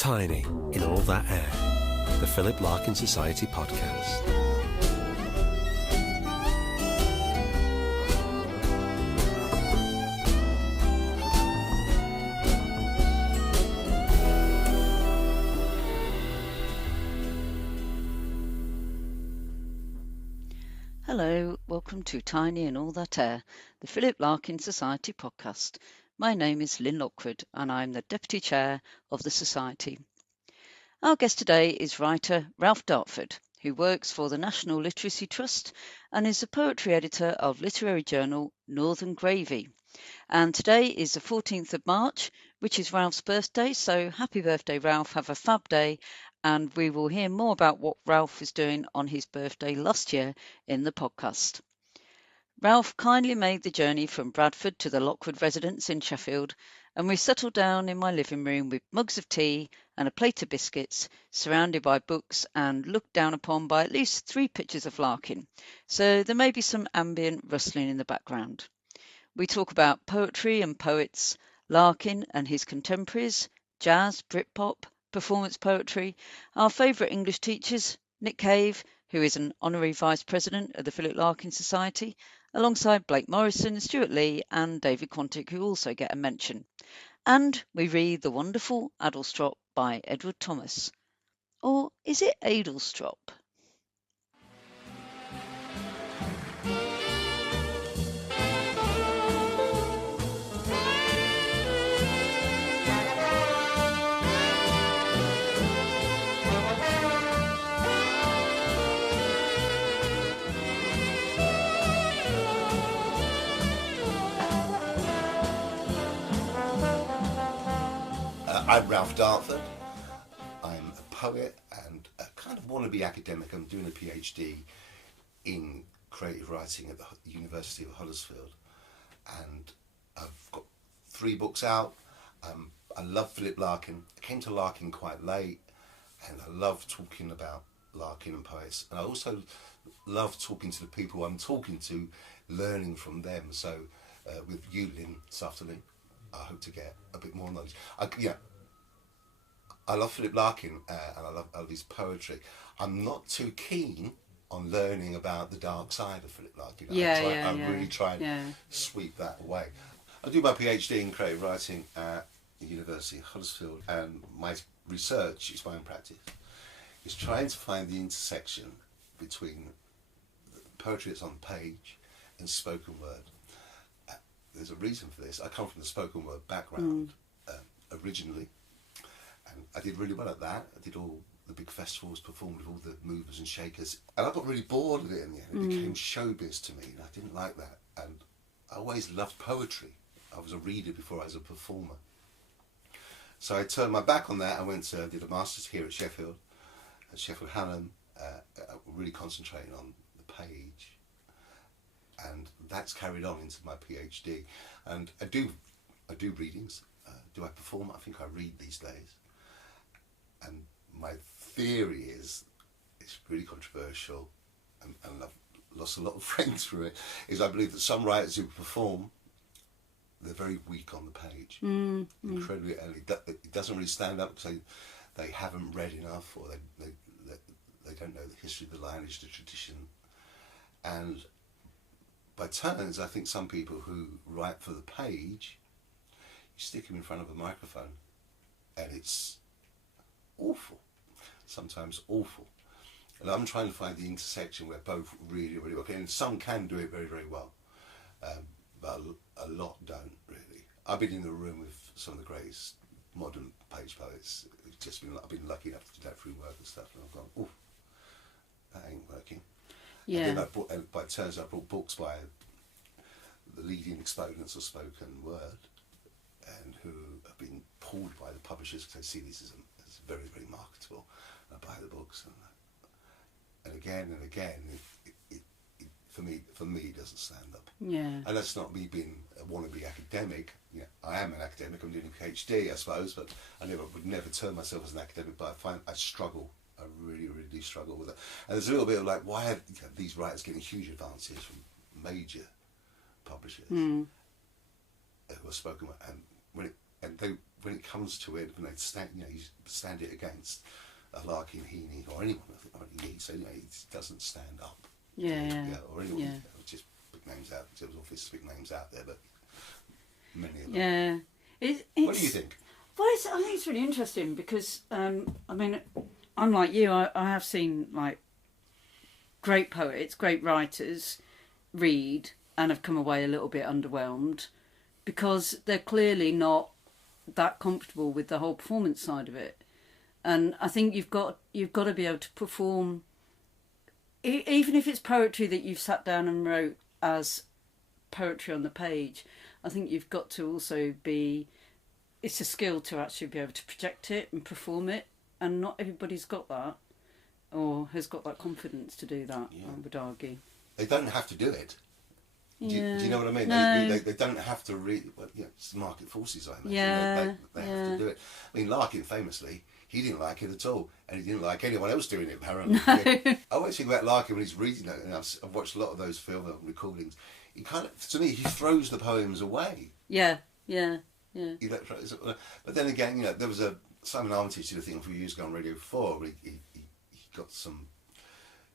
Tiny in All That Air, the Philip Larkin Society podcast. Hello, welcome to Tiny and All That Air, the Philip Larkin Society podcast. My name is Lynn Lockwood and I'm the Deputy Chair of the Society. Our guest today is writer Ralph Dartford, who works for the National Literacy Trust and is the poetry editor of literary journal Northern Gravy. And today is the 14th of March, which is Ralph's birthday, so happy birthday Ralph, have a fab day. And we will hear more about what Ralph was doing on his birthday last year in the podcast. Ralph kindly made the journey from Bradford to the Lockwood residence in Sheffield, and we settled down in my living room with mugs of tea and a plate of biscuits, surrounded by books and looked down upon by at least 3 pictures of Larkin, so there may be some ambient rustling in the background. We talk about poetry and poets, Larkin and his contemporaries, jazz, Britpop, performance poetry, our favourite English teachers, Nick Cave, who is an honorary vice president of the Philip Larkin Society, alongside Blake Morrison, Stuart Lee and David Quantick, who also get a mention. And we read The Wonderful Adelstrop by Edward Thomas. Or is it Adelstrop? I'm Ralph Dartford. I'm a poet and a kind of wannabe academic. I'm doing a PhD in creative writing at the University of Huddersfield, and I've got 3 books out. I love Philip Larkin. I came to Larkin quite late, and I love talking about Larkin and poets, and I also love talking to the people I'm talking to, learning from them. So with you, Lynn, this afternoon, I hope to get a bit more knowledge. I love Philip Larkin and I love his poetry. I'm not too keen on learning about the dark side of Philip Larkin. I really try and sweep that away. I do my PhD in creative writing at the University of Huddersfield, and my research, is my own practice, is trying to find the intersection between poetry that's on page and spoken word. There's a reason for this. I come from the spoken word background originally, and I did really well at that. I did all the big festivals, performed with all the movers and shakers, and I got really bored of it in the end. It became showbiz to me, and I didn't like that. And I always loved poetry. I was a reader before I was a performer. So I turned my back on that. I went to did a master's here at Sheffield Hallam, really concentrating on the page. And that's carried on into my PhD. And I do readings. Do I perform? I think I read these days. And my theory is, it's really controversial, and I've lost a lot of friends through it, is I believe that some writers who perform, they're very weak on the page. Incredibly early. It doesn't really stand up because they haven't read enough, or they don't know the history, the lineage, the tradition. And by turns, I think some people who write for the page, you stick them in front of a microphone and it's awful, sometimes awful. And I'm trying to find the intersection where both really, really work. And some can do it very, very well, but a lot don't really. I've been in the room with some of the greatest modern page poets. I've been lucky enough to do that through work and stuff, and I've gone, oh, that ain't working. Yeah. And then by turns I brought books by the leading exponents of spoken word, and who have been pulled by the publishers because they see these as very, very marketable. And I buy the books, and again, it for me it doesn't stand up. Yeah. And that's not me being a wannabe academic. Yeah, I am an academic. I'm doing a PhD, I suppose, but I would never term myself as an academic. But I struggle. I really, really do struggle with it. And there's a little bit of like, why are these writers getting huge advances from major publishers who are spoken, and when it comes to it, when they stand, you stand it against a Larkin, Heaney, or anyone. I think so. He doesn't stand up. Or anyone. Yeah. Just big names out. There was obvious big names out there, but many of them. Yeah. What do you think? Well, I think it's really interesting because I mean, I'm like you. I have seen like great poets, great writers read and have come away a little bit underwhelmed because they're clearly not that comfortable with the whole performance side of it. And I think you've got to be able to perform, even if it's poetry that you've sat down and wrote as poetry on the page. I think you've got to also be. It's a skill to actually be able to project it and perform it, and not everybody's got that, or has got that confidence to do that. I would argue. They don't have to do it. Do you know what I mean? No. They don't have to read. Well, it's market forces, I imagine. Yeah. They have to do it. I mean, Larkin famously, he didn't like it at all, and he didn't like anyone else doing it. Apparently, I always think about Larkin when he's reading it, and I've watched a lot of those film recordings. He kind of, to me, he throws the poems away. Yeah. But then again, there was a Simon Armitage did a thing a few years ago on Radio 4 where he got some.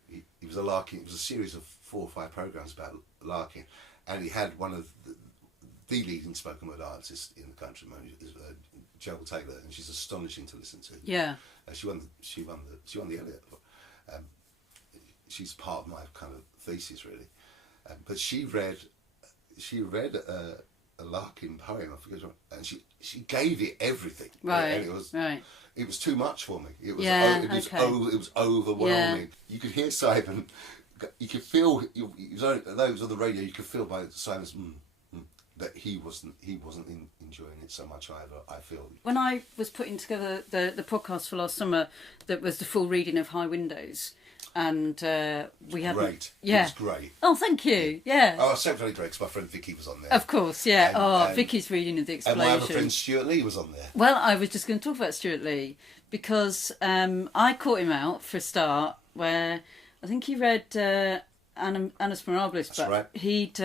He was a Larkin. It was a series of 4 or 5 programs about Larkin, and he had one of the leading spoken word artists in the country, Joel Taylor, and she's astonishing to listen to. Yeah. She won the Elliot. She's part of my kind of thesis really, but she read a Larkin poem, I forget what, and she gave it everything. Right. And it was too much for me. It was it was overwhelming. Yeah. You could hear Simon. You could feel. Those on the radio. You could feel by Simon's that he wasn't enjoying it so much either. I feel. When I was putting together the podcast for last summer, that was the full reading of High Windows. And we had great. Yeah, it was great. Oh, thank you. Yeah. Oh, I was so very great because my friend Vicky was on there. Of course, yeah. Vicky's reading of the Explosion. And my other friend Stuart Lee was on there. Well, I was just going to talk about Stuart Lee because I caught him out for a start where I think he read Annus Mirabilis, but right. He'd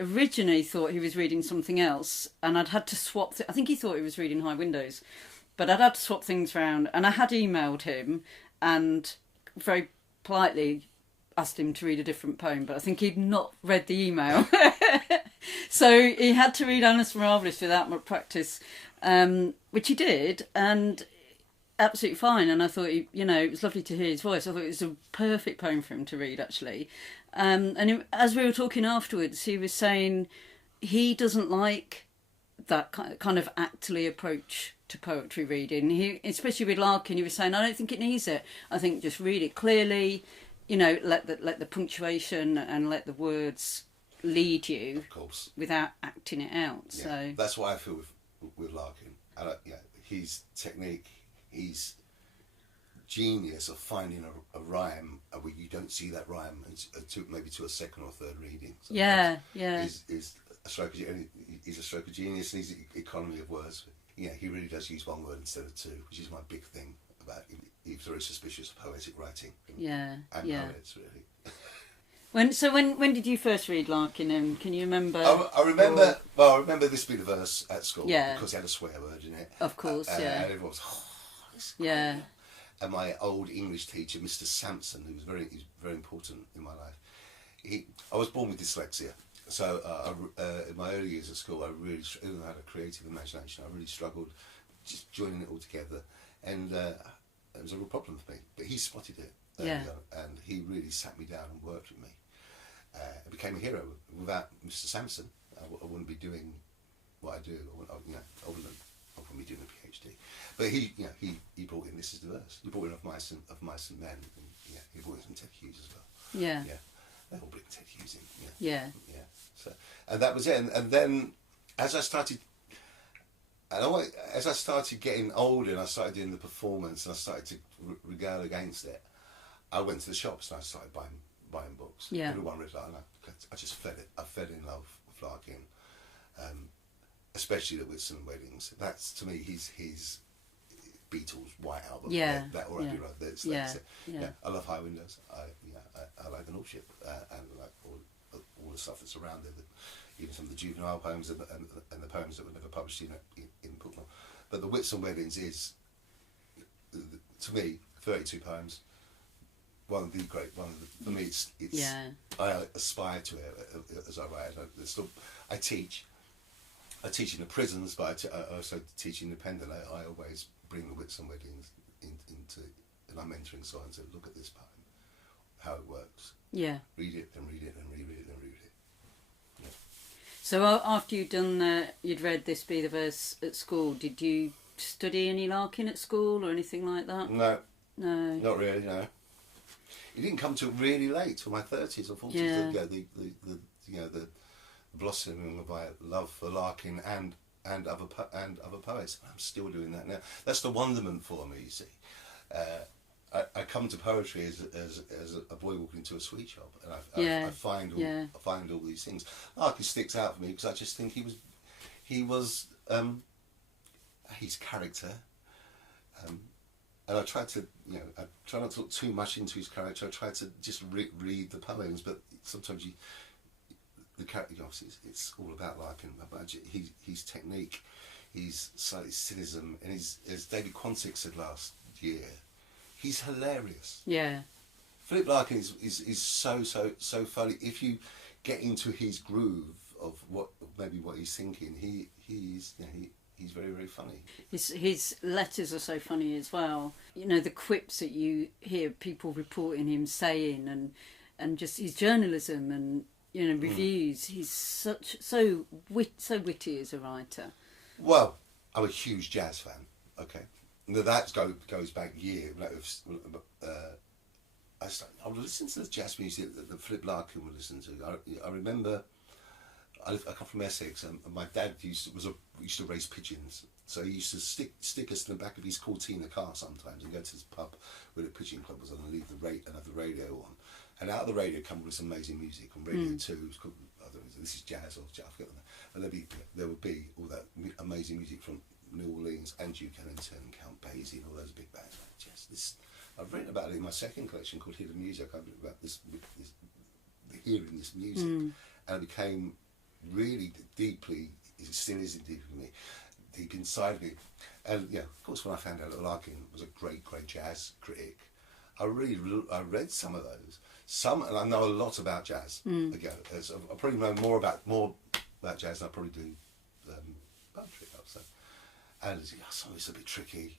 originally thought he was reading something else, and I'd had to swap. I think he thought he was reading High Windows, but I'd had to swap things around, and I had emailed him and very politely asked him to read a different poem, but I think he'd not read the email. So he had to read Annus Mirabilis without much practice, which he did, and absolutely fine. And I thought, it was lovely to hear his voice. I thought it was a perfect poem for him to read, actually. As we were talking afterwards, he was saying he doesn't like that kind of actly approach to poetry reading. He, especially with Larkin, he was saying, I don't think it needs it. I think just read it clearly, let the punctuation and let the words lead you, of course, without acting it out. Yeah, so that's what I feel with Larkin. His technique, his genius of finding a rhyme where you don't see that rhyme maybe to a second or third reading. Is a stroke of, he's a stroke of genius, and his economy of words. He really does use one word instead of 2, which is my big thing about him. He's very suspicious of poetic writing. And poets, really. When did you first read Larkin, and can you remember? I remember this bit of verse at school because he had a swear word in it. Of course, And everyone was, this is cool. And my old English teacher, Mr. Sampson, who was very important in my life, I was born with dyslexia. So in my early years at school, I really had a creative imagination. I really struggled just joining it all together, and it was a real problem for me. But he spotted it, and he really sat me down and worked with me. I became a hero. Without Mr. Sampson, I wouldn't be doing what I do. I wouldn't be doing a PhD. But he brought in This Is the Verse. He brought in Of Mice and Men. And, he brought in some Ted Hughes as well. Yeah. They all bring Ted Hughes in. Yeah. So, and that was it. And then, as I started getting older, and I started doing the performance, and I started to regale against it, I went to the shops and I started buying books. Yeah. Everyone read Larkin. I just fell in love with Larkin, especially the Whitsun Weddings. That's, to me, his Beatles White Album. That or Abbey Road. I love High Windows. I like The North Ship, and like all the stuff that's around there. Even some of the juvenile poems and the poems that were never published in book form. But the Whitsun Weddings is, to me, 32 poems. For me, it's I aspire to it as I write. I teach in the prisons, but I also teach independent. I always bring the Whitsun Weddings into, and I'm mentoring someone to look at this poem, how it works. Yeah. Read it, then read it, then reread it, then read it. Yeah. So after you'd read this Be the Verse at school, did you study any Larkin at school or anything like that? No. No. Not really, no. It didn't come till really late, till my 30s or 40s. Yeah. The blossoming of my love for Larkin and other poets. I'm still doing that now. That's the wonderment for me, you see. I come to poetry as a boy walking into a sweet shop, and I find all these things. Larkin sticks out for me because I just think he was his character, and I try to I try not to look too much into his character. I try to just read the poems, but sometimes the character, obviously, it's all about Larkin, but his technique, his slightly cynicism, and as David Quantick said last year, he's hilarious. Yeah. Philip Larkin is so funny. If you get into his groove of what he's thinking, he's very, very funny. His letters are so funny as well. The quips that you hear people reporting him saying, and just his journalism and reviews. He's so witty as a writer. Well, I'm a huge jazz fan. Okay, now that goes back years. I would listen to the jazz music that Philip Larkin would listen to. I remember. I come from Essex, and my dad used to raise pigeons. So he used to stick us in the back of his Cortina car sometimes and go to this pub where the pigeon club was on and leave and have the radio on. And out of the radio come with some amazing music on Radio 2. It was called, I don't know, this is jazz or jazz, I forget the name. And there would be all that amazing music from New Orleans and Duke Ellington, Count Basie, and all those big bands. I've written about it in my second collection called Hidden Music. I've written about this hearing this music, and it became really deeply, it still is deep in me, deep inside of me. And of course, when I found out that Larkin was a great jazz critic, I read some of those. And I know a lot about jazz. Again, I probably know more about jazz than I probably do poetry. So, and some of it's a bit tricky.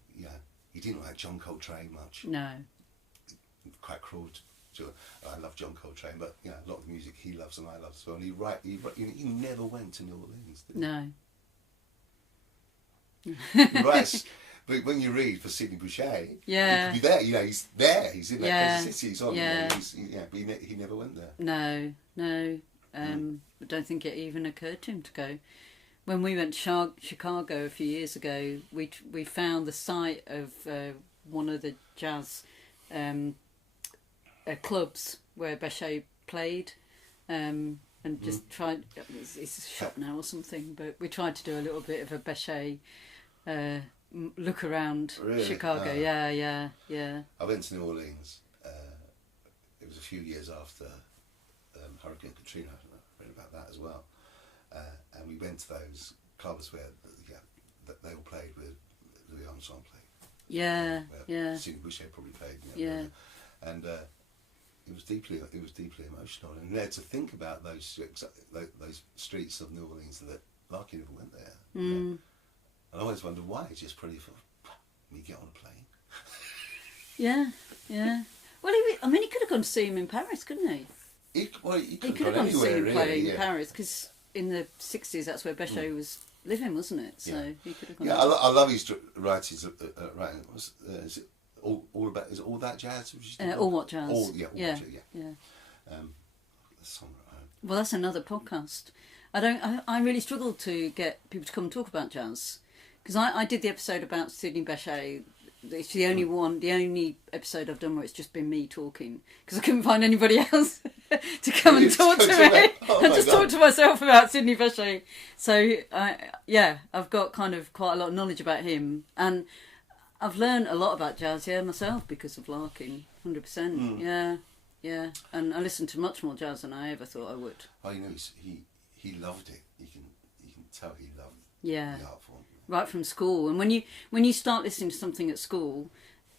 He didn't like John Coltrane much. No. Quite cruel. I love John Coltrane, but a lot of the music he loves and I love as well. And he never went to New Orleans, did he? No. He writes, but when you read for Sidney Bechet, he could be there. He's there. He's in that city. He's on. But he never went there. No. I don't think it even occurred to him to go. When we went to Chicago a few years ago, we found the site of one of the jazz clubs where Bechet played, and just tried. It's a shop now or something, but we tried to do a little bit of a Bechet look around Chicago. Yeah. I went to New Orleans. It was a few years after Hurricane Katrina. I read about that as well, and we went to those clubs where they all played with Louis Armstrong played. Yeah. Sidney Bechet probably played. And it was deeply emotional, and there to think about those streets of New Orleans that Larkin never went there. And I always wondered why. It's just probably for me get on a plane. Yeah. Well, he could have gone to see him in Paris, couldn't he? He could have gone to see him play in yeah. Paris, because in the 60s that's where Bechet was living, wasn't it? So he could have gone. I love his writings. Writing. Is it all about? Is it All That Jazz? All What Jazz? All Jazz, yeah. Well, that's another podcast. I really struggled to get people to come and talk about jazz, because I did the episode about Sidney Bechet. It's the only episode I've done where it's just been me talking, because I couldn't find anybody else to come and talk to me. I just talked to myself about Sidney Bechet. So I've got kind of quite a lot of knowledge about him, and I've learned a lot about jazz myself because of Larkin. 100%. Yeah. And I listened to much more jazz than I ever thought I would. Oh, he loved it. You can tell he loved the art form. right from school. And when you start listening to something at school,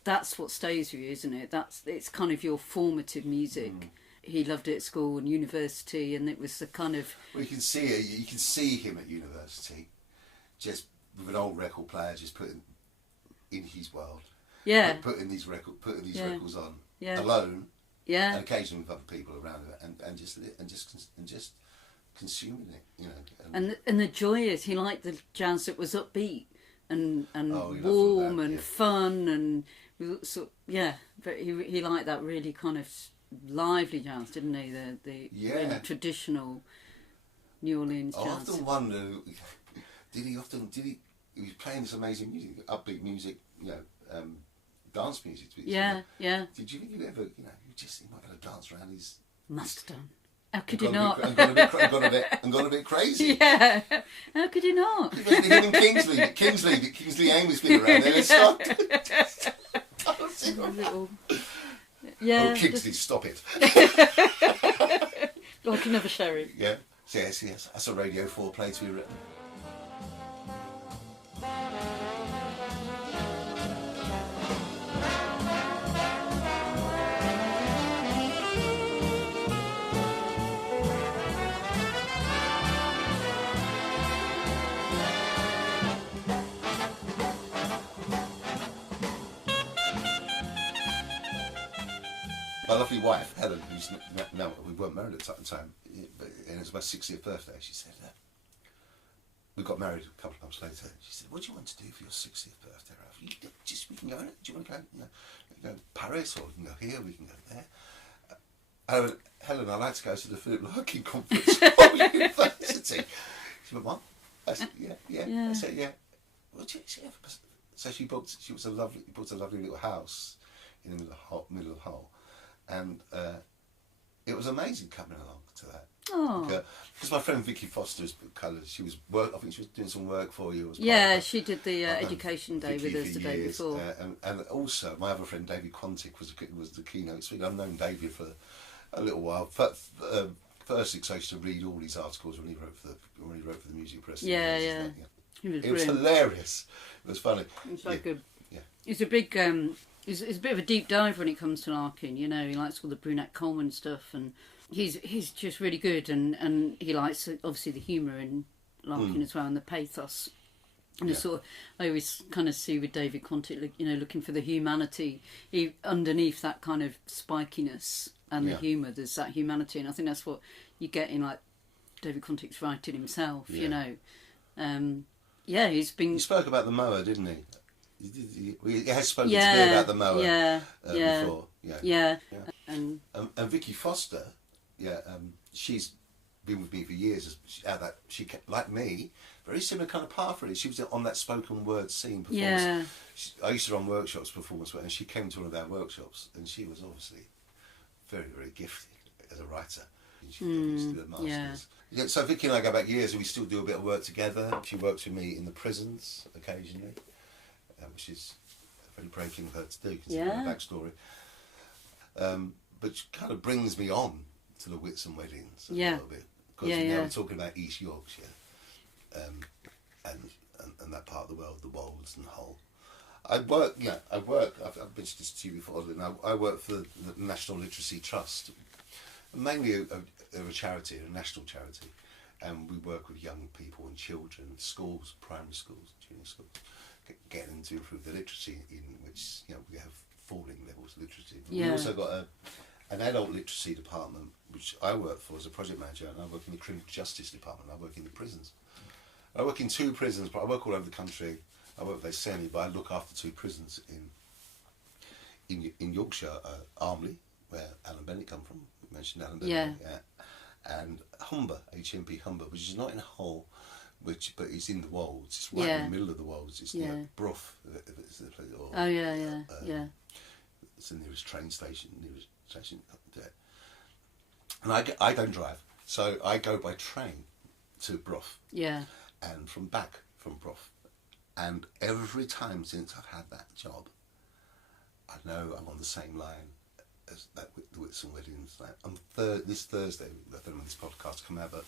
that's what stays with you, isn't it? It's kind of your formative music. He loved it at school and university, and it was the kind of... Well, you can see it. You can see him at university, just with an old record player, just putting in his world. Yeah. Putting these records on Yeah. alone. Yeah. And occasionally with other people around it, and just consuming it, you know. And the joy is he liked the jazz that was upbeat and warm that, and fun and but he liked that really kind of lively jazz, didn't he? The really traditional New Orleans jazz. I often wonder, he was playing this amazing music, upbeat music, you know, dance music. Yeah. Did you ever, you might have to dance around his... Must have done. How could you not? And gone a bit crazy. Yeah. How could you not? Especially him and Kingsley Aim was been around there. Let's stop. Yeah. Oh, Kingsley, stop it. I can never share it. Yeah. Yes. That's a Radio 4 play to be written. My lovely wife, Helen, who's now we weren't married at the time, and it was my 60th birthday. She said, we got married a couple of months later. She said, "What do you want to do for your 60th birthday, Ralph? We can go. Do you want to go? We can go to Paris, or we can go here. We can go there." I went, "Helen, I'd like to go to the Philip Larkin conference at university." She went, "What?" I said, "Yeah." I said, "Yeah." Well, so she booked a lovely little house in the middle of Hull. And it was amazing coming along to that. Oh. Because my friend Vicky Foster's colours, I think she was doing some work for you. She did the education day with us the day before. And also, my other friend David Quantick was the keynote speaker. I've known David for a little while. Firstly, because I used to read all these articles when he wrote for the Music Press. Yeah. It was hilarious. It was funny. It was so good. Yeah. It's a big... He's a bit of a deep dive when it comes to Larkin, you know. He likes all the Brunette Coleman stuff, and he's just really good, and he likes obviously the humour in Larkin as well, and the pathos. And I always kind of see with David Quantick, you know, looking for the humanity underneath that kind of spikiness and the humour. There's that humanity, and I think that's what you get in like David Quantick's writing himself, you know. He spoke about the mower, didn't he? He has spoken to me about the mower before. Yeah. And Vicky Foster, she's been with me for years. She like me, very similar kind of path really. She was on that spoken word scene performance. Yeah. I used to run workshops, performance, and she came to one of our workshops, and she was obviously very, very gifted as a writer. She used to do a master's. Yeah, so Vicky and I go back years, and we still do a bit of work together. She works with me in the prisons occasionally. Which is very brave thing for her to do, considering her backstory. But she kind of brings me on to the Whitsun weddings a little bit. Because now we're talking about East Yorkshire and that part of the world, the Wolds and Hull. I've mentioned this to you before, I work for the National Literacy Trust, mainly a charity, a national charity, and we work with young people and children, schools, primary schools, junior schools, getting them to improve their literacy, in which we have falling levels of literacy. But we also got an adult literacy department, which I work for as a project manager, and I work in the criminal justice department. I work in the prisons. I work in 2 prisons, but I work all over the country. I work very semi, but I look after 2 prisons in Yorkshire, Armley, where Alan Bennett come from. We mentioned Alan Bennett. And Humber, HMP Humber, which is not in Hull, but it's in the Wolds. It's right in the middle of the Wolds. It's near Brough. It's the nearest train station. There. And I don't drive, so I go by train to Brough. Yeah. And from Brough. And every time since I've had that job, I know I'm on the same line as that the Whitsun weddings. This Thursday, I don't know when this podcast come out, but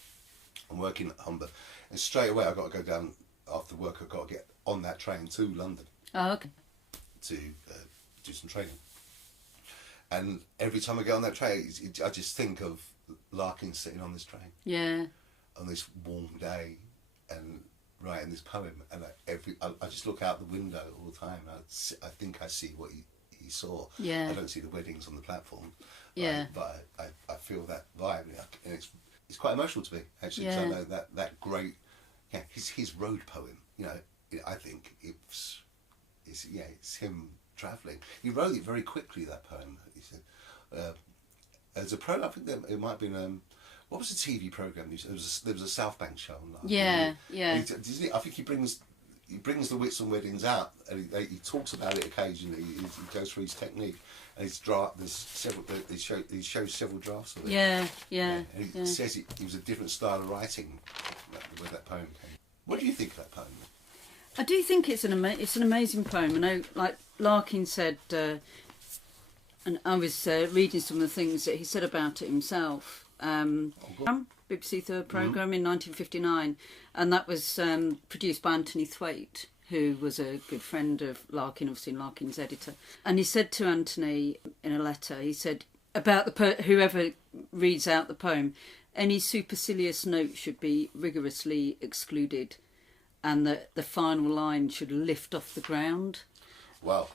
I'm working at Humber, and straight away I've got to go down after work. I've got to get on that train to London. Oh, okay. To do some training. And every time I get on that train, I just think of Larkin sitting on this train. Yeah. On this warm day and writing this poem. And I just look out the window all the time. I think I see what he saw. Yeah. I don't see the weddings on the platform. Yeah. But I feel that vibe. And it's quite emotional to me, actually. Yeah. Because I know that great... Yeah, his road poem, I think it's him travelling. He wrote it very quickly, that poem. He said, as a program, I think it might have been, what was the TV programme? There was a South Bank show on that. Yeah. I think he brings the Whitsun weddings out, and he talks about it occasionally. He goes through his technique, and there's several. He shows several drafts of it. Yeah. And he says it was a different style of writing where that poem came. What do you think of that poem? I do think it's an amazing poem. I know, like Larkin said, and I was reading some of the things that he said about it himself. BBC Third programme in 1959, and that was produced by Anthony Thwaite, who was a good friend of Larkin, obviously Larkin's editor. And he said to Anthony in a letter, he said about whoever reads out the poem, any supercilious note should be rigorously excluded, and that the final line should lift off the ground. Wow.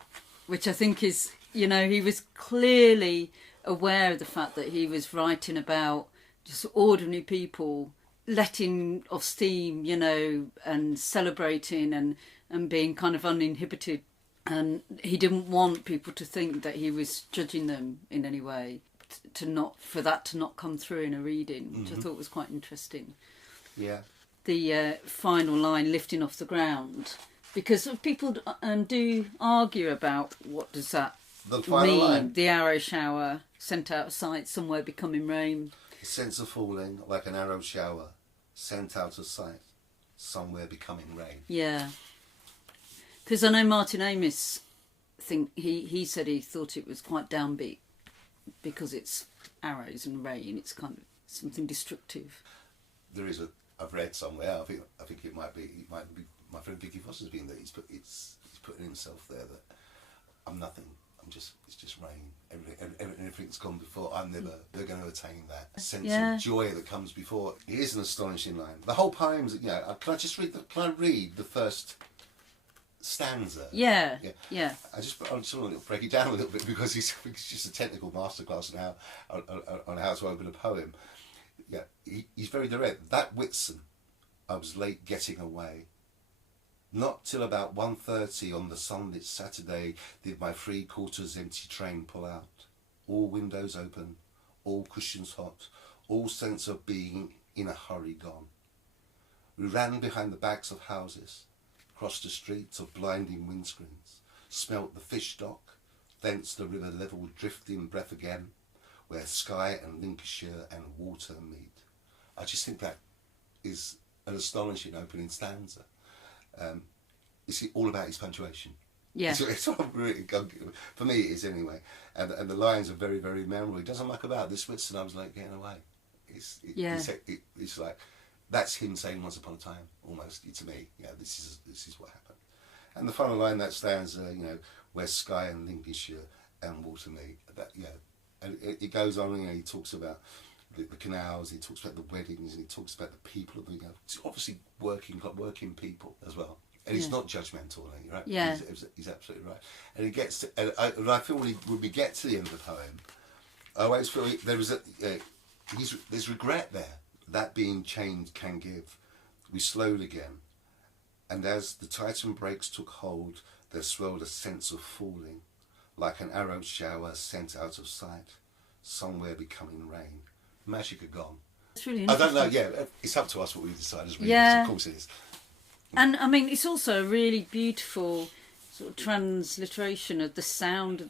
Which I think is, he was clearly aware of the fact that he was writing about just ordinary people letting off steam, and celebrating and being kind of uninhibited. And he didn't want people to think that he was judging them in any way, for that to not come through in a reading, which I thought was quite interesting. Yeah. The final line, lifting off the ground, because people do argue about what does that mean. Line. The arrow shower, sent out of sight, somewhere becoming rain. The sense of falling like an arrow shower, sent out of sight, somewhere becoming rain. Yeah. Because I know Martin Amis, he said he thought it was quite downbeat because it's arrows and rain. It's kind of something destructive. There is I've read somewhere. I think it might be my friend Vicky Foster's been there. He's putting himself there that I'm nothing. It's just rain. Everything's gone before. They're going to attain that sense of joy that comes before. It is an astonishing line. The whole poem's, can I read the first stanza? Yeah. I just want to break it down a little bit because it's just a technical masterclass on how to open a poem. Yeah, he's very direct. That Whitsun, I was late getting away. Not till about 1:30 on the sunlit Saturday did my 3/4 empty train pull out. All windows open, all cushions hot, all sense of being in a hurry gone. We ran behind the backs of houses, crossed the streets of blinding windscreens, smelt the fish dock, thence the river level drifting breath again, where sky and Lincolnshire and water meet. I just think that is an astonishing opening stanza. It's all about his punctuation. Yeah. It's all really, for me it is anyway. And the lines are very, very memorable. He doesn't muck about. This Whitsun, I was like getting away. It's like, that's him saying once upon a time, almost, to me. This is what happened. And the final line, that stanza, where sky and Lincolnshire and water meet. And it goes on, he talks about the canals, he talks about the weddings, and he talks about the people. It's obviously working people as well. And he's not judgmental, right? Yeah. He's absolutely right. And he gets to, and I feel when we get to the end of the poem, I always feel there's regret there. That being chained can give. We slowed again. And as the Titan brakes took hold, there swelled a sense of falling, like an arrow shower sent out of sight, somewhere becoming rain. Magic are gone. It's really I interesting. don't know, it's up to us what we decide as readers, of course it is. And I mean, it's also a really beautiful sort of transliteration of the sound of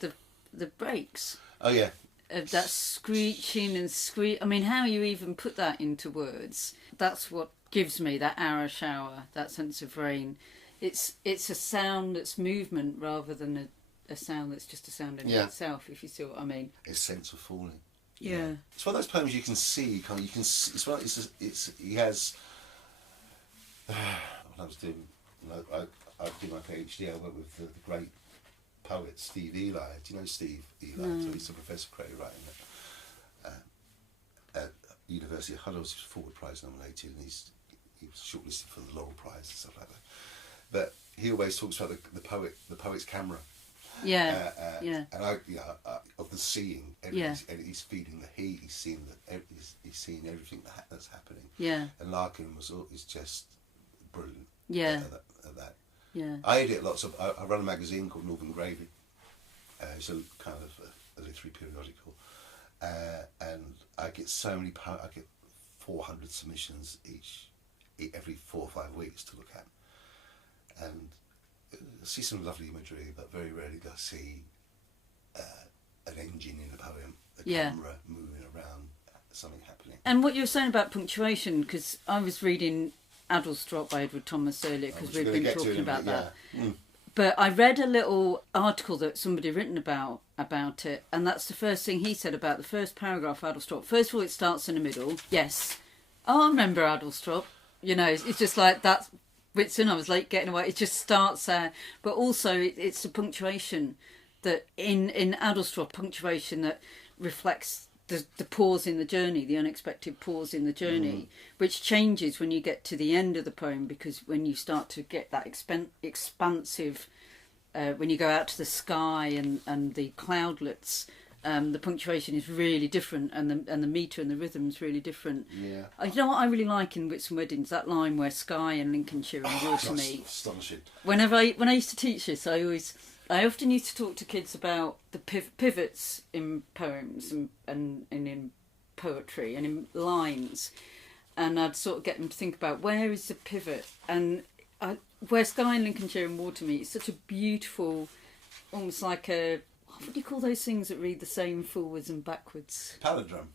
the brakes. Oh yeah. Of that screeching and I mean, how you even put that into words, that's what gives me that arrow shower, that sense of rain. It's a sound that's movement rather than a sound that's just a sound in itself, if you see what I mean. A sense of falling. Yeah. It's one of those poems you can see. He has. What I was doing, I did my PhD, I worked with the great poet Steve Eli. Do you know Steve Eli? No. So he's a professor of creative writing at University of Hull. He was Forward Prize nominated, and he was shortlisted for the Laurel Prize and stuff like that. But he always talks about the poet's camera. Yeah, And of the seeing. And he's feeding the heat. He's seeing everything that's happening. Yeah. And Larkin is just brilliant. Yeah. At that. Yeah. I edit lots of. I run a magazine called Northern Gravy. It's a kind of a literary periodical, and I get so many. I get 400 submissions every 4 or 5 weeks to look at, and I see some lovely imagery, but very rarely do I see an engine in a poem, a camera moving around, something happening. And what you were saying about punctuation, because I was reading Adlestrop by Edward Thomas earlier, because we've been talking about that. But I read a little article that somebody had written about it, and that's the first thing he said about the first paragraph of Adlestrop. First of all, it starts in the middle. Yes. Oh, I remember Adlestrop. You know, it's just like that's Whitsun, I was late getting away. It just starts there. But also, it's the punctuation that in Adlestrop, punctuation that reflects the pause in the journey, the unexpected pause in the journey, which changes when you get to the end of the poem, because when you start to get that expansive, when you go out to the sky and the cloudlets, the punctuation is really different, and the metre and the rhythm is really different. Yeah. You know what I really like in Whitsun Weddings? That line where sky and Lincolnshire and water meet. Astonishing. When I used to teach this, I often used to talk to kids about the pivots in poems and in poetry and in lines, and I'd sort of get them to think about where is the pivot, and where sky and Lincolnshire and water meet. It's such a beautiful, almost like what do you call those things that read the same forwards and backwards? Palindrome.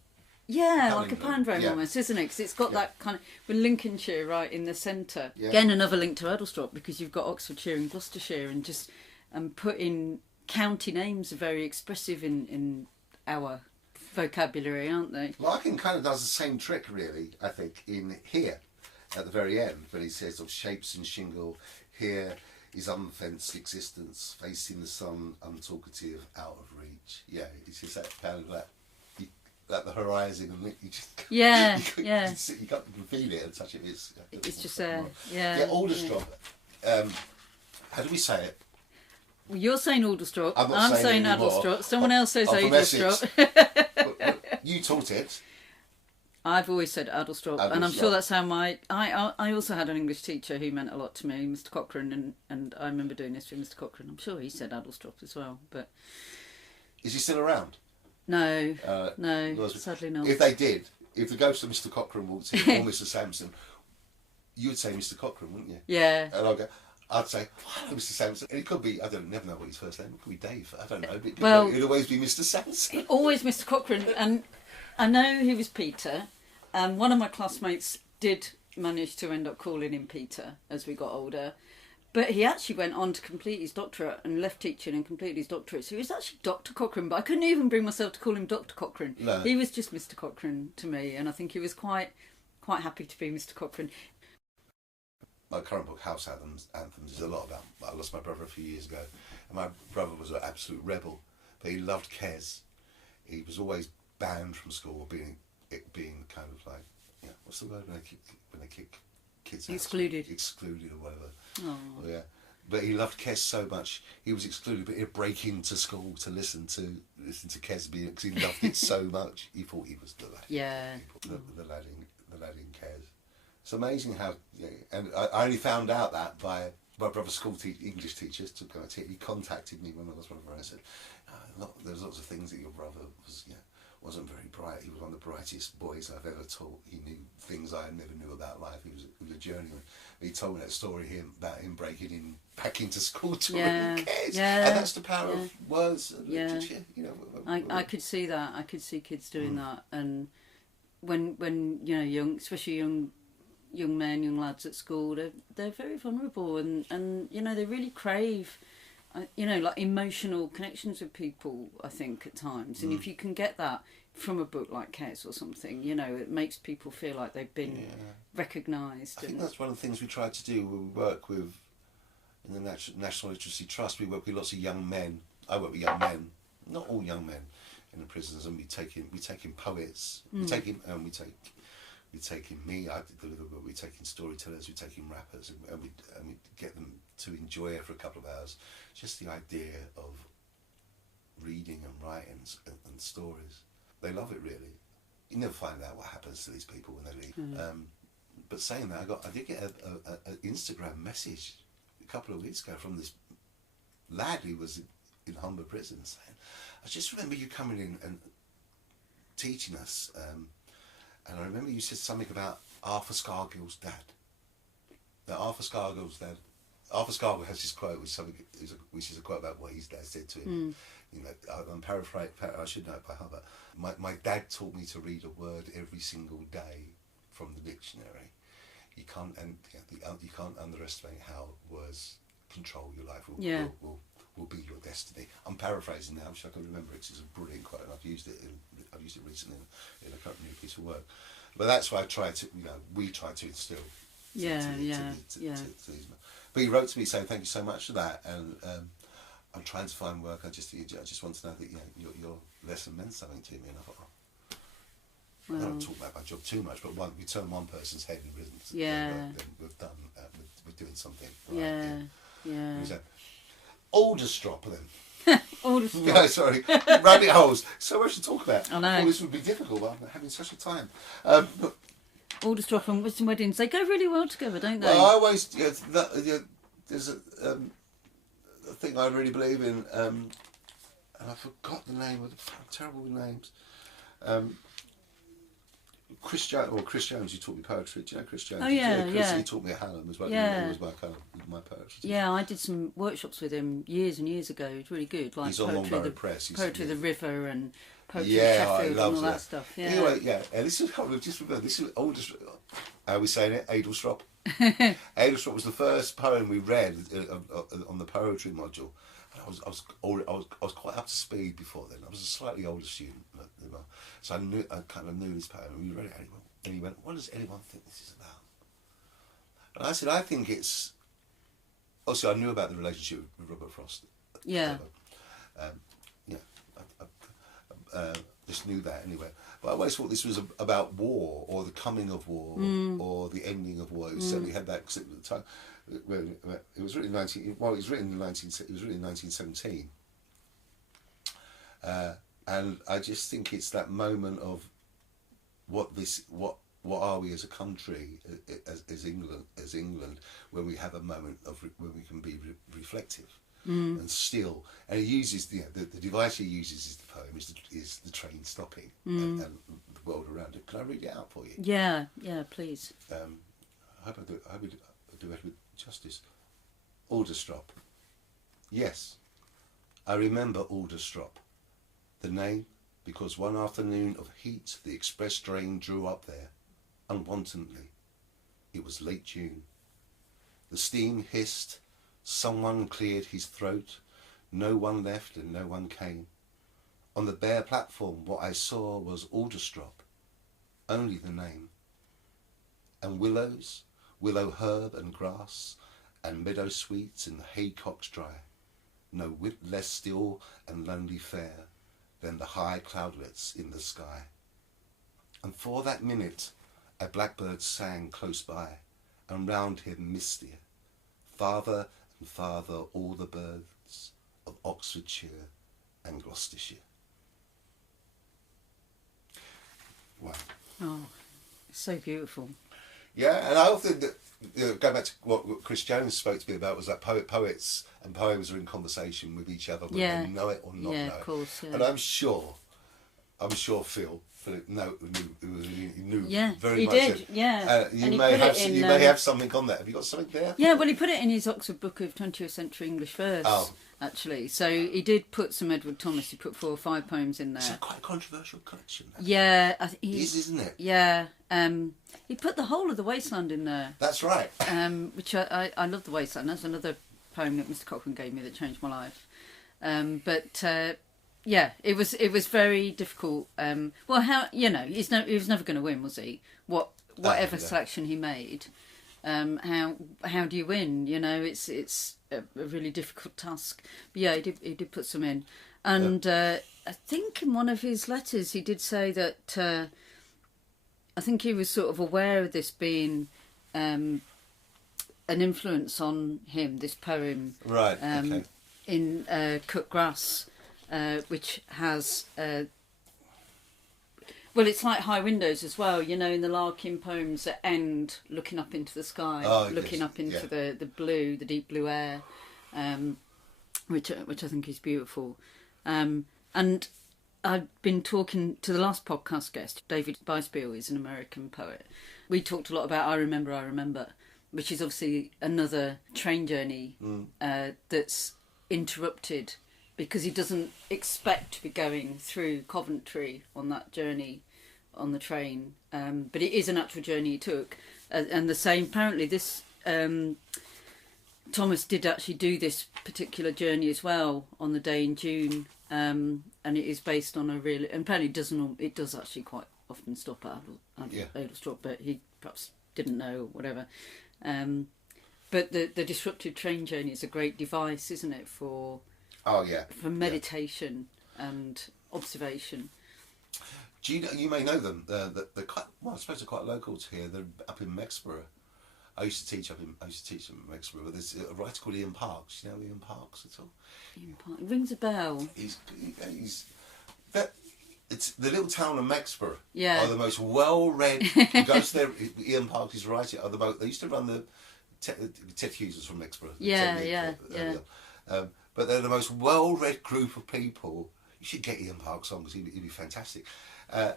Yeah, like a palindrome almost, isn't it? Because it's got that kind of, with Lincolnshire right in the centre. Yeah. Again, another link to Adlestrop, because you've got Oxfordshire and Gloucestershire, and just putting county names are very expressive in our vocabulary, aren't they? Larkin kind of does the same trick, really, I think, in here, at the very end, when he says of shapes and shingle, here is unfenced existence, facing the sun, untalkative, out of reach. Yeah, it's just that kind of like the horizon, and you just you can feel it and touch it. It's just there. Yeah, Alderstrop. How do we say it? Well, you're saying Alderstrop. I'm saying Adlestrop. Someone else says Adlestrop. You taught it. I've always said Adlestrop, and I'm sure that's how I also had an English teacher who meant a lot to me, Mr. Cochrane, and I remember doing this with Mr. Cochrane. I'm sure he said Adlestrop as well, but... Is he still around? No, sadly not. If the ghost of Mr. Cochrane walked in, or Mr. Sampson, you would say Mr. Cochrane, wouldn't you? Yeah. And I'd say, hello, Mr. Sampson. And it could be, never know what his first name, it could be Dave, I don't know, but it'd always be Mr. Sampson. Always Mr. Cochrane, and I know he was Peter, and one of my classmates did manage to end up calling him Peter as we got older, but he actually went on to complete his doctorate and left teaching and completed his doctorate, so he was actually Dr. Cochrane, but I couldn't even bring myself to call him Dr. Cochrane. No. He was just Mr. Cochrane to me, and I think he was quite happy to be Mr. Cochrane. My current book, House Anthems, is a lot about... I lost my brother a few years ago, and my brother was an absolute rebel, but he loved Kes. He was always banned from school, being kind of like, what's the word when they kick kids out? Excluded or whatever. Oh. Yeah, but he loved Kes so much, he was excluded, but he'd break into school to listen to Kes because he loved it so much. He thought he was the lad. Yeah. The lad in Kes. It's amazing how, and I only found out that by my brother's English teacher. He contacted me when I was brother, and I said, there's lots of things that your brother wasn't very bright. He was one of the brightest boys I've ever taught. He knew things I never knew about life. He was a journeyman. He told me that story about him breaking back into school to kids. Yeah. And that's the power of words and literature. I could see that. I could see kids doing that. And when young, especially young men, young lads at school, they're very vulnerable, and they really crave like emotional connections with people, I think, at times. And if you can get that from a book like Kes or something, it makes people feel like they've been recognised. I think that's one of the things we try to do when we work with in the National Literacy Trust, we work with lots of young men. I work with young men, not all young men, in the prisons, and we take in poets. We take in me. I deliver, but we take in storytellers. We take in rappers, and we get them to enjoy it for a couple of hours. Just the idea of reading and writing and stories. They love it, really. You never find out what happens to these people when they leave. But saying that, I did get an Instagram message a couple of weeks ago from this lad who was in Humber Prison saying, I just remember you coming in and teaching us, and I remember you said something about Arthur Scargill's dad. Now, Arthur Scargill has this quote, which is a quote about what his dad said to him. You know, I'm paraphrasing. I should know it by heart. But my dad taught me to read a word every single day from the dictionary. You can't underestimate how words control your life. Will be your destiny. I'm paraphrasing now, which I can remember. It's a brilliant quote, and I've used it recently in a new piece of work. But that's why we try to instill. But he wrote to me saying, "Thank you so much for that," and I'm trying to find work. I just want to know that your lesson meant something to me, and I thought, I don't talk about my job too much, but we turn one person's head in prison. Then we've done. We're doing something. Right? Alderstrop then. Alderstrop. Yeah, sorry. Rabbit holes. So much to talk about. I know. Well, this would be difficult, but I'm having such a time. Alderstrop and Whitsun weddings, they go really well together, don't they? Well, I always... there's a thing I really believe in, and I forgot the name. I'm terrible with names. Chris Jones, who taught me poetry. Do you know Chris Jones? Oh, yeah. He taught me at Hallam as well. Yeah. He was my poetry teacher. Yeah, I did some workshops with him years and years ago. It's really good. Like he's on Longbarrow Press. Poetry of the River and Poetry of Sheffield and all that stuff. Yeah. Anyway, this is Alderstrop. How are we saying it? Adelstrop. Adelstrop was the first poem we read on the poetry module. I was quite up to speed before then. I was a slightly older student, so I kind of knew this poem. And we read it, and he went, "What does anyone think this is about?" And I said, "I think it's." Also, I knew about the relationship with Robert Frost. Yeah. Just knew that anyway. But I always thought this was about war, or the coming of war, or the ending of war. It certainly had that at the time. It was written in 1917, and I just think it's that moment of what are we as a country, as England, when we have a moment of when we can be reflective and still. And he uses the device he uses is the poem is the train stopping and the world around it. Can I read it out for you? Yeah, please. I hope I do it with justice. Alderstrop. Yes, I remember Alderstrop, the name, because one afternoon of heat the express train drew up there, unwontedly. It was late June. The steam hissed, someone cleared his throat, no one left and no one came. On the bare platform what I saw was Alderstrop, only the name. And willows, willow herb and grass, and meadow sweets in the haycocks dry, no whit less still and lonely fair than the high cloudlets in the sky. And for that minute a blackbird sang close by, and round him mistier, farther and farther all the birds of Oxfordshire and Gloucestershire. Wow. Oh, it's so beautiful. Yeah, and I often go back to what Chris Jones spoke to me about was that poets and poems are in conversation with each other, whether they know it or not know it. Yeah, of course. Yeah. And I'm sure Philip knew Yeah, very he much. did. Yeah, You may have something on that. Have you got something there? Yeah, well, he put it in his Oxford Book of 20th Century English Verse. Actually, so he did put some Edward Thomas. He put 4 or 5 poems in there. It's quite a controversial collection. Yeah, it is, isn't it? Yeah, he put the whole of the Wasteland in there. That's right. Which I love the Wasteland. That's another poem that Mr. Cochrane gave me that changed my life. Yeah, it was very difficult. Well, he was never going to win, was he? Whatever selection he made, How do you win? You know, it's a really difficult task. But yeah, he did put some in, and I think in one of his letters he did say that I think he was sort of aware of this being an influence on him. This poem, right? Okay. In Cut Grass, which has. Well, it's like High Windows as well, you know, in the Larkin poems that end looking up into the sky, looking up into the blue, the deep blue air, which I think is beautiful. And I've been talking to the last podcast guest, David Bicefield, is an American poet. We talked a lot about I Remember, which is obviously another train journey that's interrupted because he doesn't expect to be going through Coventry on that journey on the train. But it is an actual journey he took. And the same, apparently, this Thomas did actually do this particular journey as well on the day in June. And it is based on a real... And apparently it does actually quite often stop at Adelstrop, but he perhaps didn't know or whatever. But the disruptive train journey is a great device, isn't it, for meditation and observation. Do you may know them? They're quite, well, I suppose they're quite local to here. They're up in Mexborough. I used to teach them in Mexborough. But there's a writer called Ian Parks. You know Ian Parks at all? Ian Parks. It rings a bell. It's the little town of Mexborough. Yeah. Are the most well-read. Who goes there? Ian Parks is writing. They used to run the Ted Hughes was from Mexborough. Yeah. But they're the most well-read group of people. You should get Ian Parks on because he'd be fantastic. And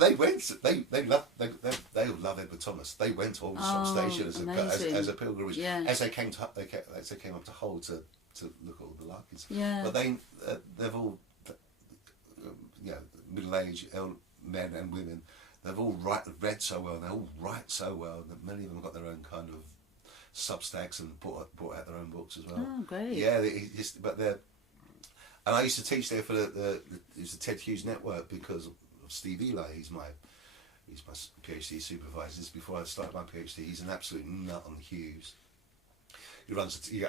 they went. They love Edward Thomas. They went to Alderstone Station as a pilgrimage. Yeah. As they came up to Hull to look at all the Larkins. Yeah. But they've all middle-aged men and women. They've all read so well. They all write so well. Many of them have got their own kind of Substacks and brought out their own books as well. Oh, great! Yeah, and I used to teach there for the Ted Hughes Network because of Steve Eli. He's my PhD supervisor. Before I started my PhD, he's an absolute nut on the Hughes. He runs the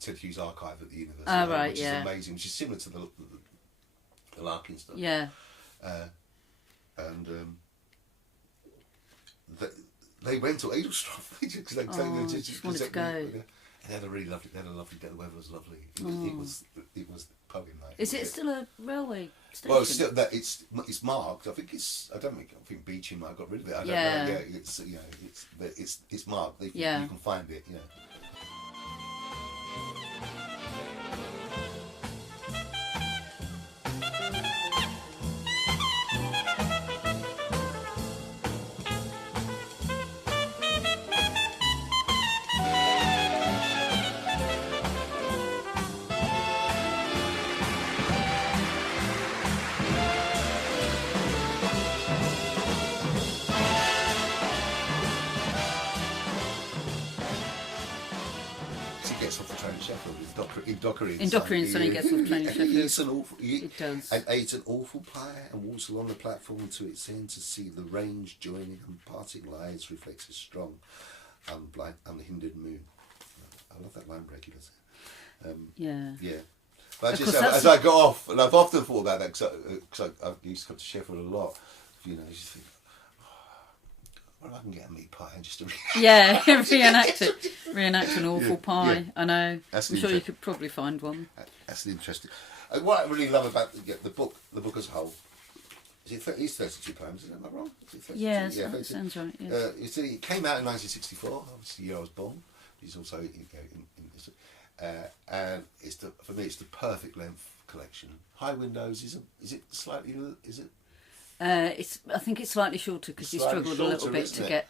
Ted Hughes archive at the university, which is amazing. Which is similar to the Larkin stuff. Yeah. They went to Adelstrop because they just wanted to go. And they had a really lovely day. The weather was lovely. It was poem night. Is it still a railway station? Well, still that it's marked. I think Beeching might have got rid of it. I don't know. Yeah, it's marked. You can find it. Yeah. In Dockery and Sonny gets off train in Sheffield. It does. And ate an awful pie and walked along the platform to its end to see the range joining and parting lights reflects a strong, unhindered moon. I love that line break, does it? Yeah. But as I got off, and I've often thought about that because I used to come to Sheffield a lot. You know, you just think, well, I can get a meat pie and just reenact an awful pie. Yeah. I know. I'm sure you could probably find one. That's interesting. What I really love about the book as a whole, it's 32 poems. Am I wrong? Yeah, that sounds right. Yeah. It came out in 1964. Obviously, the year I was born. It's also and for me it's the perfect length collection. High Windows is it slightly I think it's slightly shorter because he struggled a little bit to get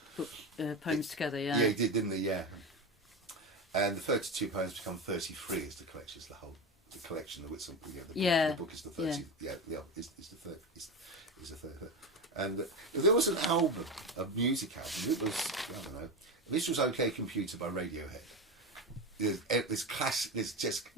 poems together. Yeah. Yeah, he did, didn't he? Yeah. And the 32 poems become 33 as the collection. It's the collection. The Whitsun. The book is the 30. Yeah. It's the third. It's the third. And if there was an album, a music album, it was This Was OK Computer by Radiohead. There's classic. There's just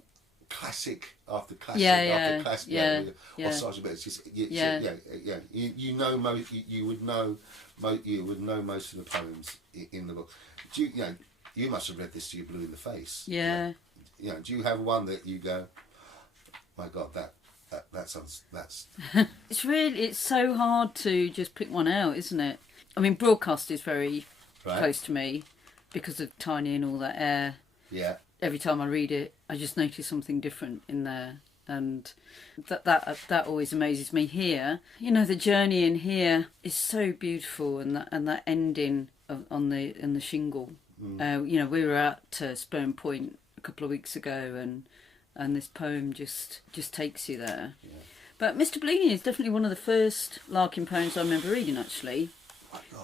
classic after classic after classic. Or Sergeant Bennett. It's just, you know, you would know most of the poems in the book. You must have read this till you're blue in the face. Yeah. Do you have one that you go, my God, that sounds, that's... It's so hard to just pick one out, isn't it? I mean, Broadcast is very close to me because of Tiny and All That Air. Yeah. Every time I read it, I just notice something different in there, and that always amazes me. Here, the journey in here is so beautiful, and that ending on the shingle. We were at Spurn Point a couple of weeks ago, and this poem just takes you there. Yeah. But Mr. Bleaney is definitely one of the first Larkin poems I remember reading, actually.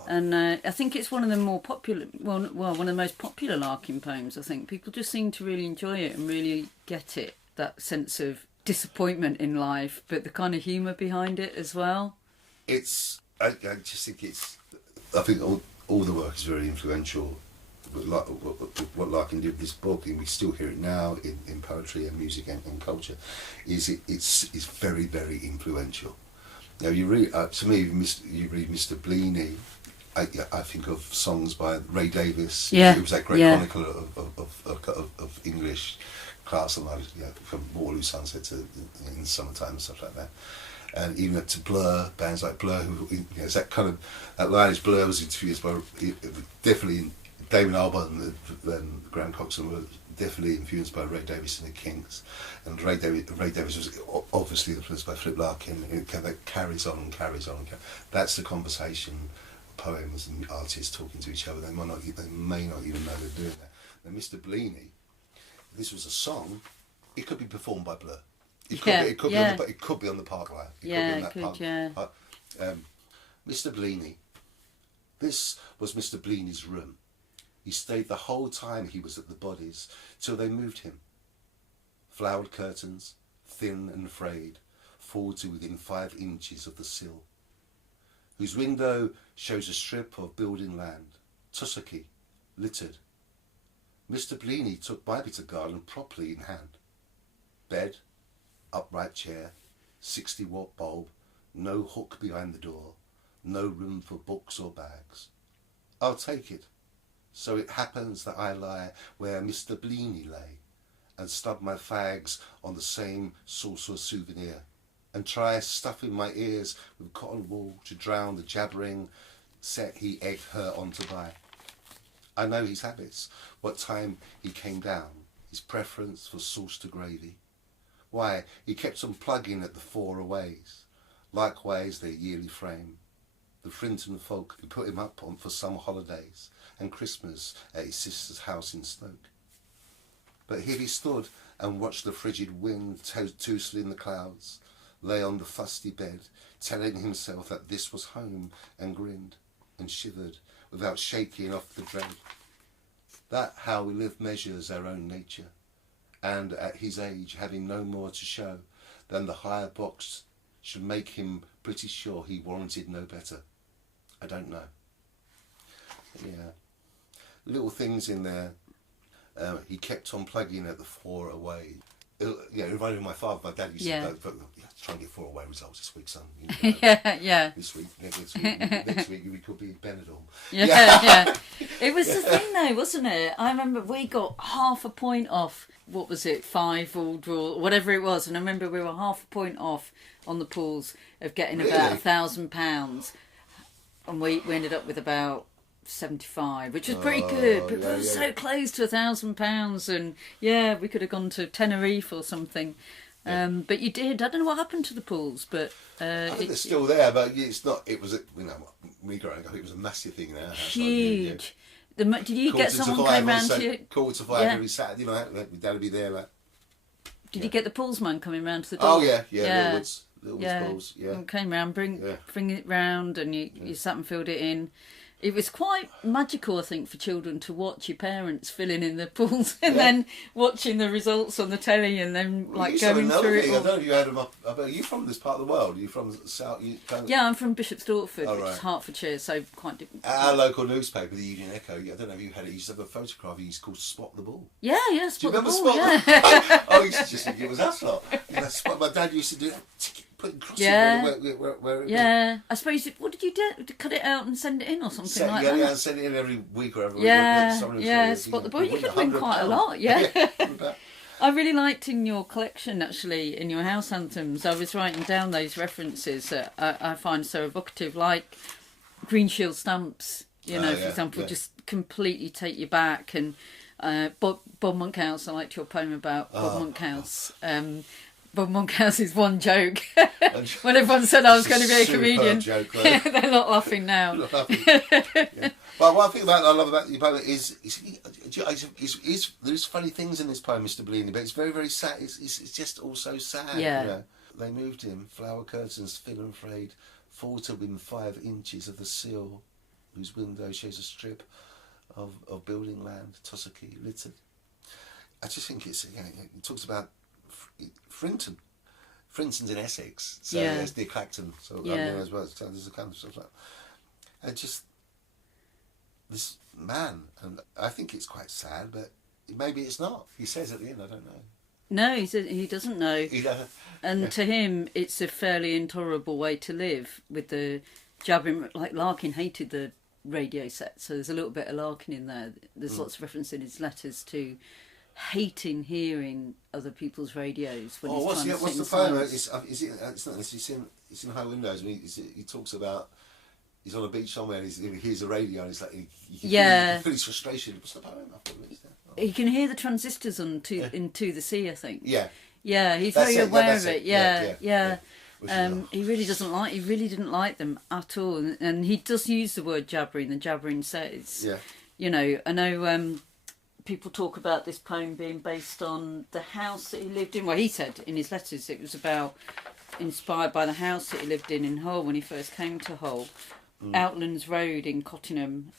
And I think it's one of the more popular, one of the most popular Larkin poems, I think. People just seem to really enjoy it and really get it, that sense of disappointment in life, but the kind of humour behind it as well. I just think I think all the work is very influential. What Larkin did with this book, and we still hear it now in poetry and music and culture, it's very, very influential. Now you read, to me, you read Mr. Bleaney. I think of songs by Ray Davies. Yeah. It was that great chronicle of English class, and from Waterloo Sunset to in summertime and stuff like that. And even up to Blur, bands like Blur, who it's that kind of that line is Blur was infused by definitely Damon Albarn and Graham Coxon were definitely influenced by Ray Davies and the Kinks, and Ray Davies was obviously influenced by Philip Larkin, and that carries on and carries on. That's the conversation, poems and artists talking to each other. They may not even know they're doing that. Now, Mr. Bleaney, this was a song. It could be performed by Blur. It could be on the Parkline. Mr. Bleaney. This was Mr. Bleaney's room. He stayed the whole time he was at the Bodies, till they moved him. Flowered curtains, thin and frayed, fall to within 5 inches of the sill, whose window shows a strip of building land, tussocky, littered. Mr. Bleaney took my bit of garden properly in hand. Bed, upright chair, 60-watt bulb, no hook behind the door, no room for books or bags. I'll take it. So it happens that I lie where Mr. Bleaney lay, and stub my fags on the same saucer souvenir, and try stuffing my ears with cotton wool to drown the jabbering set he egged her on to buy. I know his habits, what time he came down, his preference for sauce to gravy. Why, he kept on plugging at the 4 aways, likewise their yearly frame. The Frinton folk who put him up on for some holidays, and Christmas at his sister's house in Stoke. But here he stood and watched the frigid wind tousle in the clouds, lay on the fusty bed, telling himself that this was home, and grinned and shivered without shaking off the dread. That how we live measures our own nature, and at his age having no more to show than the higher box should make him pretty sure he warranted no better. I don't know. Yeah. Little things in there. He kept on plugging at the 4 away. It reminded me of my father. My dad used to go, try and get 4 away results this week, son. This week, next week we could be in Benidorm. Yeah. It was the thing though, wasn't it? I remember we got half a point off. What was it? 5 all draw, whatever it was. And I remember we were half a point off on the pools of getting about £1,000, and we ended up with about 75, which was pretty good, but we were so close to £1,000, and we could have gone to Tenerife or something. But you did. I don't know what happened to the pools, but I think they're still there. But it's not. It was me growing up. It was a massive thing there. Huge. Did you get someone came round to you? 4:45 every Saturday night. My dad would be there. Did you get the poolsman coming round to the door? Oh Little Woods pools. Yeah. And came round, bring it round, and you sat and filled it in. it was quite magical, I think, for children to watch your parents filling in the pools and then watching the results on the telly and then going through it. I don't know if you had them up. Are you from this part of the world? Are you from South? Yeah, I'm from Bishop's Dartford, which right. is Hertfordshire, so quite different. Our local newspaper, the Union Echo. I don't know if you had it. It used to have a photograph. It used to call Spot the Ball. Yeah, Spot the Ball. Spot yeah. the Ball? Oh, you used to just think it was us lot. My dad used to do that. Putting crosses where it yeah. I suppose, what did you do? To cut it out and send it in or something like that? Yeah, send it in every week or every week. Yeah, Spot the Ball. You could win quite a lot, yeah. I really liked in your collection, actually, in your house anthems, I was writing down those references that I find so evocative, like Green Shield stamps, for example, just completely take you back. And Bob Monkhouse, I liked your poem about Bob Monkhouse. Bob Monkhouse's one joke. When everyone said I was going to be a comedian, joke, they're not laughing now. But what I love about your poem is there's funny things in this poem, Mr. Bleaney, but it's very, very sad. It's just also sad. Yeah. They moved him, flower curtains, thin and frayed, fall to within 5 inches of the sill, whose window shows a strip of building land, tussocky, littered. I just think it talks about Frinton. Frinton's in Essex, so it's near Clacton, as well. So there's a kind of stuff like that. And just this man, and I think it's quite sad, but maybe it's not. He says at the end, I don't know. No, he doesn't know. And to him, it's a fairly intolerable way to live with the jabbing. Like Larkin hated the radio set, so there's a little bit of Larkin in there. There's lots of reference in his letters to hating hearing other people's radios when he's trying to what's the poem? It's in High Windows. And he talks about he's on a beach somewhere and he hears a radio and he's like he can feel his frustration. What's the poem? He can hear the transistors into the sea, I think. Yeah, he's very aware of it. Yeah. He really didn't like them at all, and he does use the word jabbering. The jabbering says, I know. People talk about this poem being based on the house that he lived in. Well, he said in his letters it was inspired by the house that he lived in Hull when he first came to Hull. Outlands Road in Cottingham.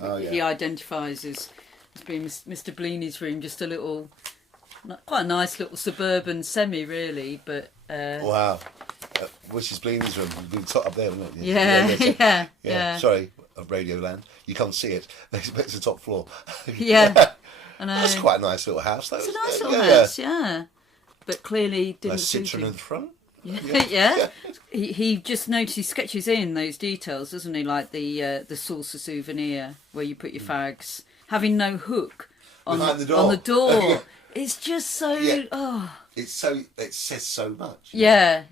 He identifies as being Mr. Bleaney's room, just a little, quite a nice little suburban semi, really. But wow, which is Bleaney's room? We've top up there, haven't we? Yeah. Sorry. Of Radioland, you can't see it. It's the top floor. I know. That's quite a nice little house, though. It's a nice little house, yeah. But clearly didn't. Nice citron in the front. Yeah. He just noticed. He sketches in those details, doesn't he? Like the saucer souvenir where you put your fags, having no hook on the door. It's just so. It says so much. Yeah.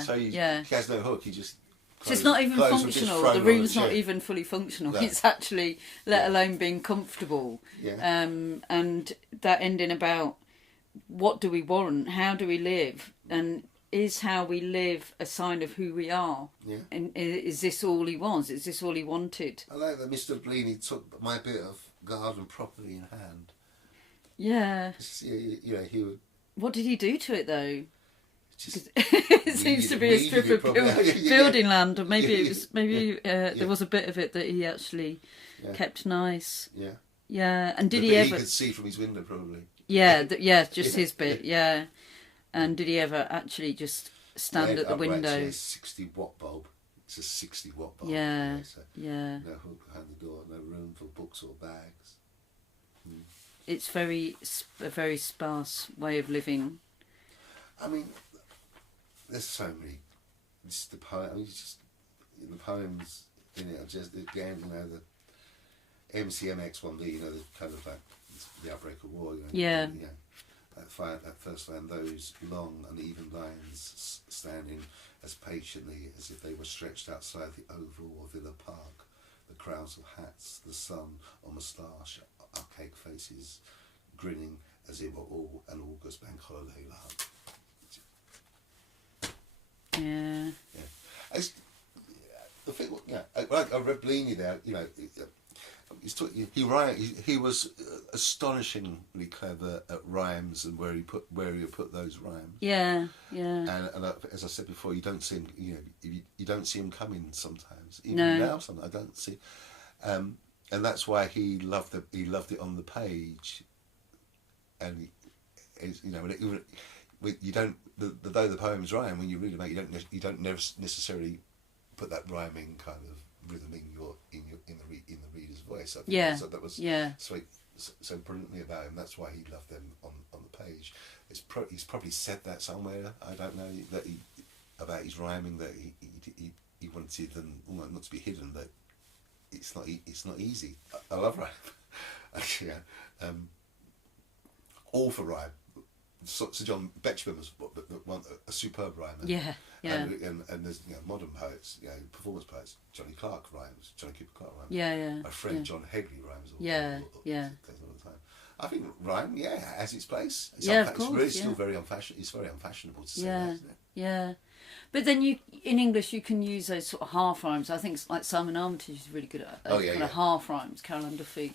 So he has no hook. He just. So it's not even functional. The room's not even fully functional. No. It's actually, let alone being comfortable. And that ending about what do we want? How do we live? And is how we live a sign of who we are? Yeah. And is this all he was? Is this all he wanted? I like that Mr. Bleaney took my bit of garden properly in hand. Yeah. He would. What did he do to it though? It seems to be a strip of building land, or maybe there was a bit of it that he actually kept nice. Yeah. And did he ever? He could see from his window, probably. Just his bit. Yeah. And did he ever actually just stand at the window? It's a 60-watt bulb. It's a 60-watt bulb. Yeah. No hook behind the door. No room for books or bags. It's a very sparse way of living. I mean, there's so many. Just the poem. I mean, just the poems in it are just again, the MCMXIV. The kind of like the outbreak of war. That first line. Those long uneven lines standing as patiently as if they were stretched outside the Oval or Villa Park. The crowds of hats, the sun on moustache, archaic faces, grinning as it were all an August bank holiday lark. Yeah. The thing, I read Bleaney there. He was astonishingly clever at rhymes and where he put those rhymes. Yeah. And as I said before, you don't see him. You don't see him coming sometimes. Even now, I don't see. And that's why he loved it. He loved it on the page, and you don't. Though the poems rhyme, when you read them out, you don't necessarily put that rhyming kind of rhythm in the reader's voice. I think so that was so brilliantly about him. That's why he loved them on the page. He's probably said that somewhere. I don't know that about his rhyming, that he wanted them not to be hidden. That it's not easy. I love rhyme. Actually, all for rhyme. Sir John Betjeman was a superb rhymer. Yeah. And there's modern poets, performance poets. Johnny Clark rhymes. Johnny Cooper Clark rhymes. Yeah. My friend John Hegley rhymes all Yeah. the time. I think rhyme, has its place. Of course. It's really still very unfashionable. It's very unfashionable to say that, isn't it? Yeah. But then in English you can use those sort of half rhymes. I think it's like Simon Armitage is really good at those of half rhymes. Caroline Duffy.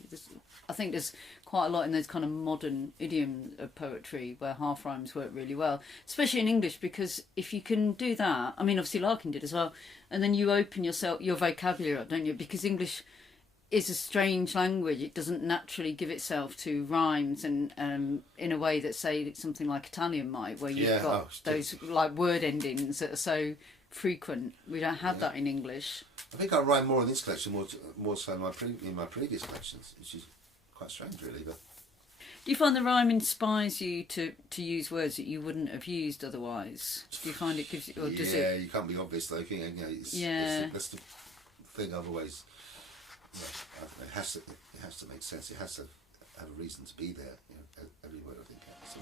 I think there's quite a lot in those kind of modern idiom of poetry where half rhymes work really well, especially in English, because if you can do that, I mean, obviously Larkin did as well, and then you open your vocabulary up, don't you? Because English is a strange language. It doesn't naturally give itself to rhymes and in a way that, say, something like Italian might, where you've got those like word endings that are so frequent. We don't have that in English. I think I rhyme more in this collection, more so in my previous collections, which is quite strange, really. But do you find the rhyme inspires you to use words that you wouldn't have used otherwise? Do you find it gives you, or does it? You can't be obvious though. It's that's the thing I've always. It has to make sense. It has to have a reason to be there. Every word I think has.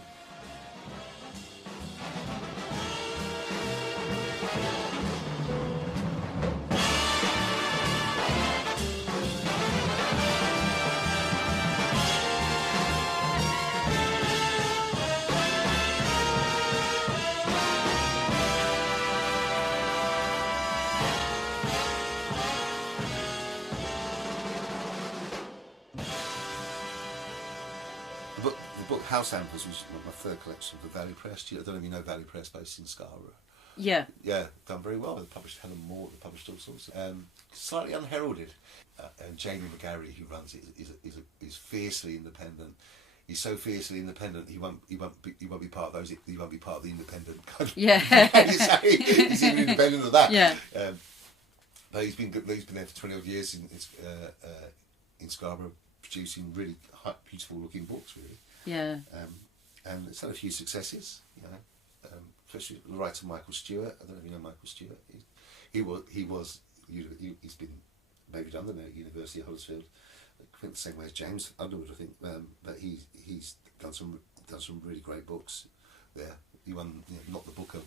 The book House Samples, which is my third collection for Valley Press. I don't know if you know Valley Press, based in Scarborough. Yeah, done very well. They published Helen Moore. They published all sorts. Slightly unheralded. And Jamie McGarry, who runs it, is fiercely independent. He's so fiercely independent. He won't be part of those. He won't be part of the independent kind of. Yeah. He's even independent of that. Yeah. But he's been there for 20 odd years in Scarborough, producing really beautiful looking books, really. Yeah. And it's had a few successes, especially the writer Michael Stewart. I don't know if you know Michael Stewart. He's been made redundant at University of Huddersfield. I think the same way as James Underwood, I think. But he's done some really great books there. He won Not the Booker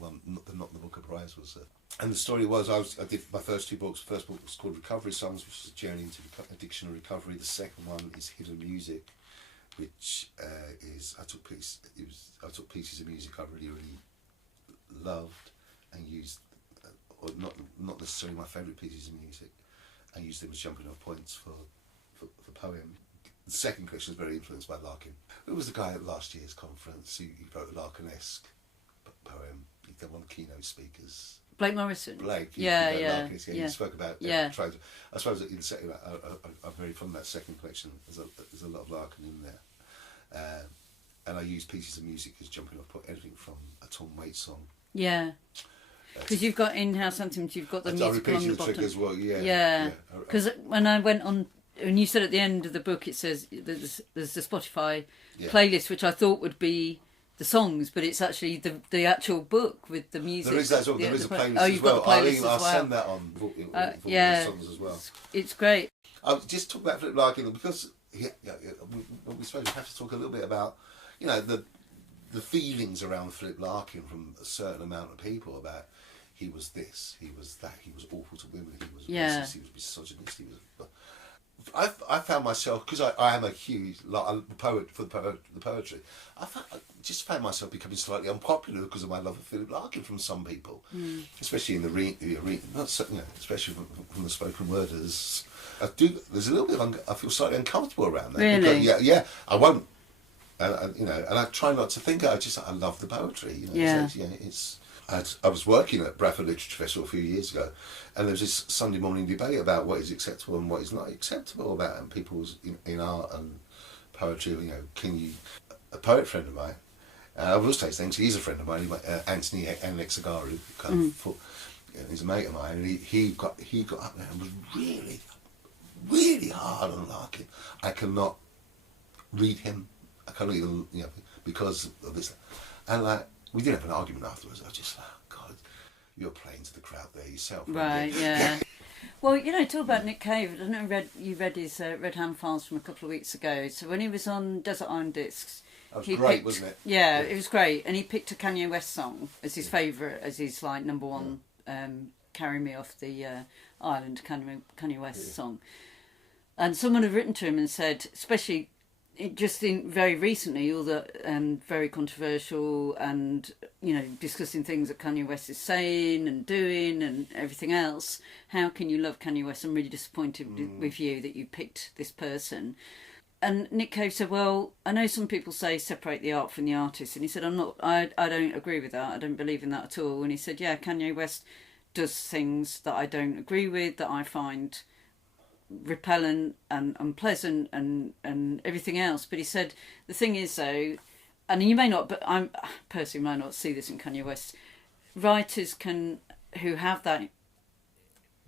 Not the Booker Prize was. And the story was I did my first two books. The first book was called Recovery Songs, which is a journey into addiction and recovery. The second one is Hidden Music, which I took pieces of music I really loved and used, or not necessarily my favourite pieces of music, and used them as jumping off points for poem. The second collection is very influenced by Larkin. Who was the guy at last year's conference who wrote a Larkin-esque poem? He done one of the keynote speakers. Blake Morrison. Blake. Yeah. He spoke about trying to. I suppose that I'm very fond of that second collection. There's a lot of Larkin in there, and I use pieces of music as jumping off point. Anything from a Tom Waits song. Yeah. Because you've got in House Anthems, you've got the music on the bottom. As well. Yeah. Because when I went on, and you said at the end of the book, it says there's the Spotify playlist, which I thought would be the songs, but it's actually the actual book with the music. There is that as well. There is a playlist as well. Got the playlist as well. I'll send that on. The songs as well. It's great. I'll just talk about Philip Larkin because we suppose we have to talk a little bit about the feelings around Philip Larkin from a certain amount of people about he was this, he was that, he was awful to women, he was racist, he was misogynist, he was. I found myself, because I am a huge poet for the poetry. I just found myself becoming slightly unpopular because of my love of Philip Larkin from some people, especially in the arena, especially from the spoken worders. There's a little bit I feel slightly uncomfortable around that. Really? Because, I won't. And I try not to think. I love the poetry. So, I was working at Bradford Literature Festival a few years ago, and there was this Sunday morning debate about what is acceptable and what is not acceptable about and people's in art and poetry. A poet friend of mine, I will say his name, he's a friend of mine, Anthony Alexagaru, he's a mate of mine, and he got up there and was really, really hard on Larkin. I cannot read him. I cannot even, because of this. And we did have an argument afterwards. I was just like, God, you're playing to the crowd there yourself. Right, yeah. Well, talk about Nick Cave. I don't know, you read his Red Hand Files from a couple of weeks ago. So when he was on Desert Island Discs... That was great, wasn't it? Yeah, it was great. And he picked a Kanye West song as his favourite, as his, number one, Carry Me Off the Island, Kanye West song. And someone had written to him and said, especially... very recently, all the very controversial and discussing things that Kanye West is saying and doing and everything else. How can you love Kanye West? I'm really disappointed with you that you picked this person. And Nick Cave said, "Well, I know some people say separate the art from the artist," and he said, I don't agree with that. I don't believe in that at all." And he said, "Yeah, Kanye West does things that I don't agree with, that I find repellent and unpleasant and everything else." But he said the thing is though, and you may not, but I personally might not see this in Kanye West, writers who have that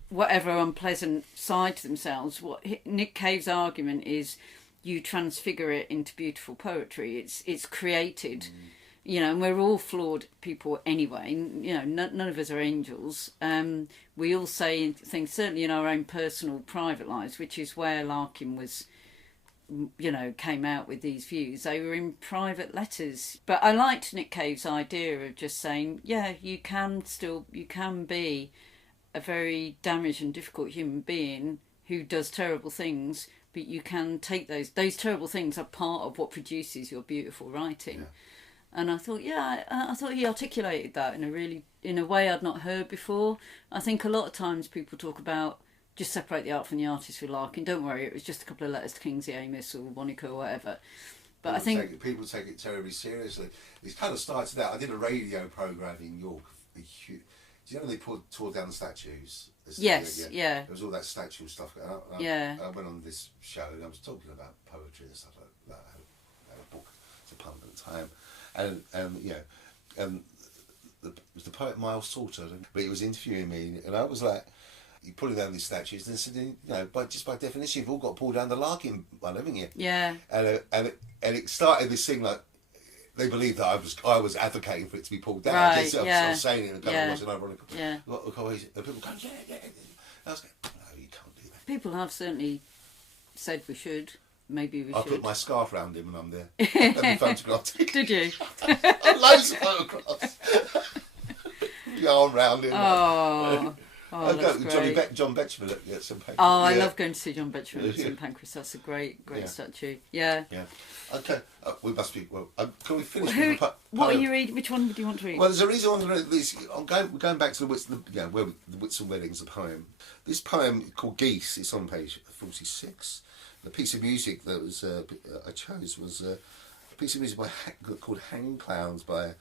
whatever unpleasant side to themselves, what Nick Cave's argument is, you transfigure it into beautiful poetry. It's created, and we're all flawed people anyway. None of us are angels. We all say things, certainly in our own personal, private lives, which is where Larkin was, came out with these views. They were in private letters. But I liked Nick Cave's idea of just saying, yeah, you can be a very damaged and difficult human being who does terrible things, but you can take those terrible things are part of what produces your beautiful writing. Yeah. And I thought, I thought he articulated that in a way I'd not heard before. I think a lot of times people talk about just separate the art from the artist with Larkin. Don't worry, it was just a couple of letters to Kingsley Amis or Monica or whatever. But people take it terribly seriously. It kind of started out. I did a radio programme in York. Do you know they tore down the statues? Yes, yeah. There was all that statue stuff. I went on this show and I was talking about poetry and stuff like that. I had a book to pump at the time. And it was the poet Miles Salter, but he was interviewing me, and I was like, "You pulling down these statues?" And said, just by definition, you've all got to pull down the Larkin one, haven't you? Yeah. And it started this thing like they believed that I was advocating for it to be pulled down. Right. I was saying it, and kind of was an ironical. Yeah. People going, yeah. I was like, no, you can't do that. People have certainly said we should. Maybe we should. I put my scarf round him when I'm there. Let me photograph it. Did you? Loads of photographs. The arm round him. That's great. John Betjeman at St Pancras. Oh, I love going to see John Betjeman at St Pancras. That's a great statue. Yeah. Yeah. Okay. We must be. Well, can we finish? What are you reading? Which one do you want to read? Well, there's a reason I want to read this. I'm going back to the Whitsun Weddings, the poem. This poem called Geese. It's on page 46. The piece of music that was I chose was a piece of music called Hang Clowns by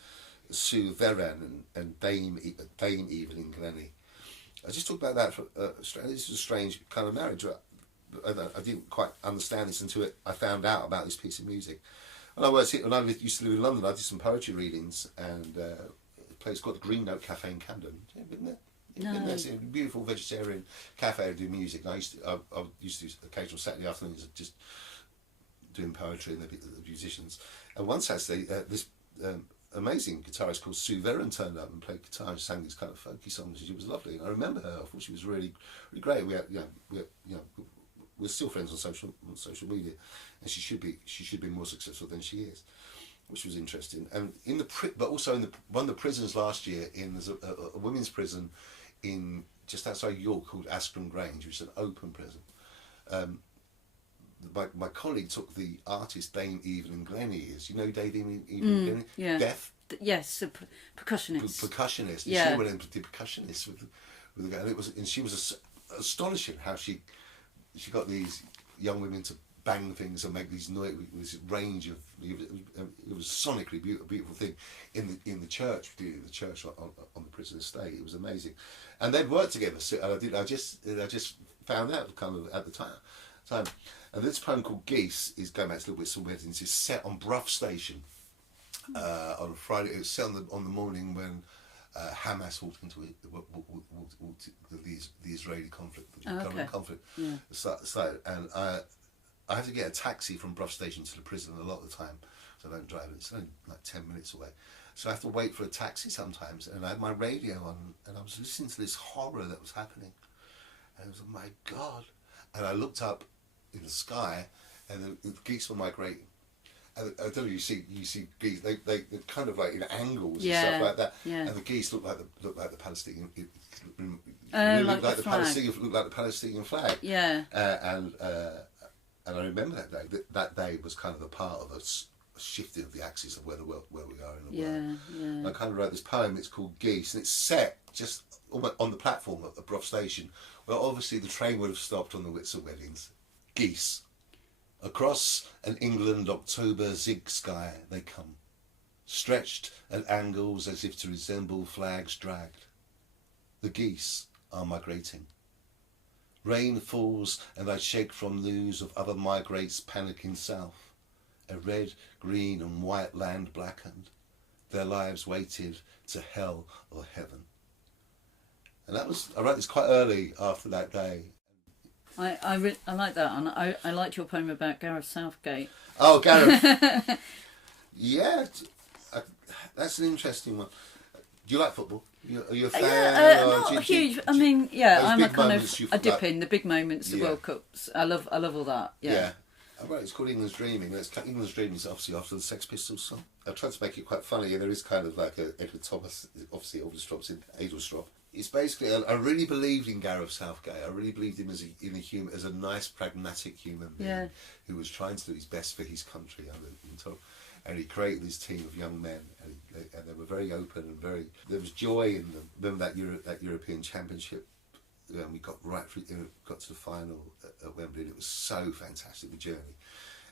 Sue Verran and Dame Evelyn Glennie. I just talked about that. This is a strange kind of marriage. I didn't quite understand this until I found out about this piece of music. When I used to live in London, I did some poetry readings, and a place called the Green Note Cafe in Camden. Have you been there? No. It's a beautiful vegetarian cafe to do music. I used to do occasional Saturday afternoons just doing poetry and the musicians. And one Saturday, this amazing guitarist called Sue Verran turned up and played guitar and sang these kind of folky songs. And she was lovely. And I remember her. I thought she was really, really great. We're still friends on social media, and she should be more successful than she is, which was interesting. And but also in one of the prisons last year, there's a women's prison in just outside York called Askren Grange, which is an open prison. My colleague took the artist Dame Evelyn Glennie. You know Dame Evelyn Glennie? Yeah. Deaf? Yes, a percussionist. Percussionist. Yeah. She went in to do percussionist with the guy, and she was astonishing how she got these young women to bang things and make these noise. This range of it was sonically beautiful thing in the church, particularly the church on the prison estate. It was amazing, and they'd worked together. So I just found out kind of at the time. And this poem called Geese is going back to the Whitsun weddings. It's set on Brough Station on a Friday. It was set on the morning when Hamas walked into the Israeli conflict, the current conflict started, and I had to get a taxi from Brough Station to the prison a lot of the time, so I don't drive. It's only like 10 minutes away, so I have to wait for a taxi sometimes. And I had my radio on, and I was listening to this horror that was happening, and I was like, my God! And I looked up in the sky, and the geese were migrating. And I don't know, you see geese. They're kind of like in angles and stuff like that. Yeah. And the geese look like the Palestinian. Look like the Palestinian flag. Yeah. And I remember that day. That day was kind of a part of a shifting of the axis of where we are in the world. Yeah. And I kind of wrote this poem. It's called Geese, and it's set just on the platform at Brough Station, where obviously the train would have stopped on the Whitsun weddings. Geese. Across an England October zig sky they come, stretched at angles as if to resemble flags dragged. The geese are migrating. Rain falls and I shake from news of other migrates panicking south. A red, green and white land blackened. Their lives waited to hell or heaven. And I wrote this quite early after that day. I like that, and I liked your poem about Gareth Southgate. Oh, Gareth. Yeah, that's an interesting one. Do you like football? Are you a fan? Not huge. I mean, I'm a kind of a dip in the big moments, the World Cups. I love all that. Yeah. Right, it's called England's Dreaming. England's Dreaming is obviously after the Sex Pistols song. I tried to make it quite funny, and there is kind of like a Edward Thomas, obviously Edelstrom's in Edelstrop. It's basically, I really believed in Gareth Southgate. I really believed him as a nice, pragmatic human being who was trying to do his best for his country. And he created this team of young men, and they were very open and there was joy in them. Remember that European Championship? We got got to the final at Wembley, and it was so fantastic, the journey.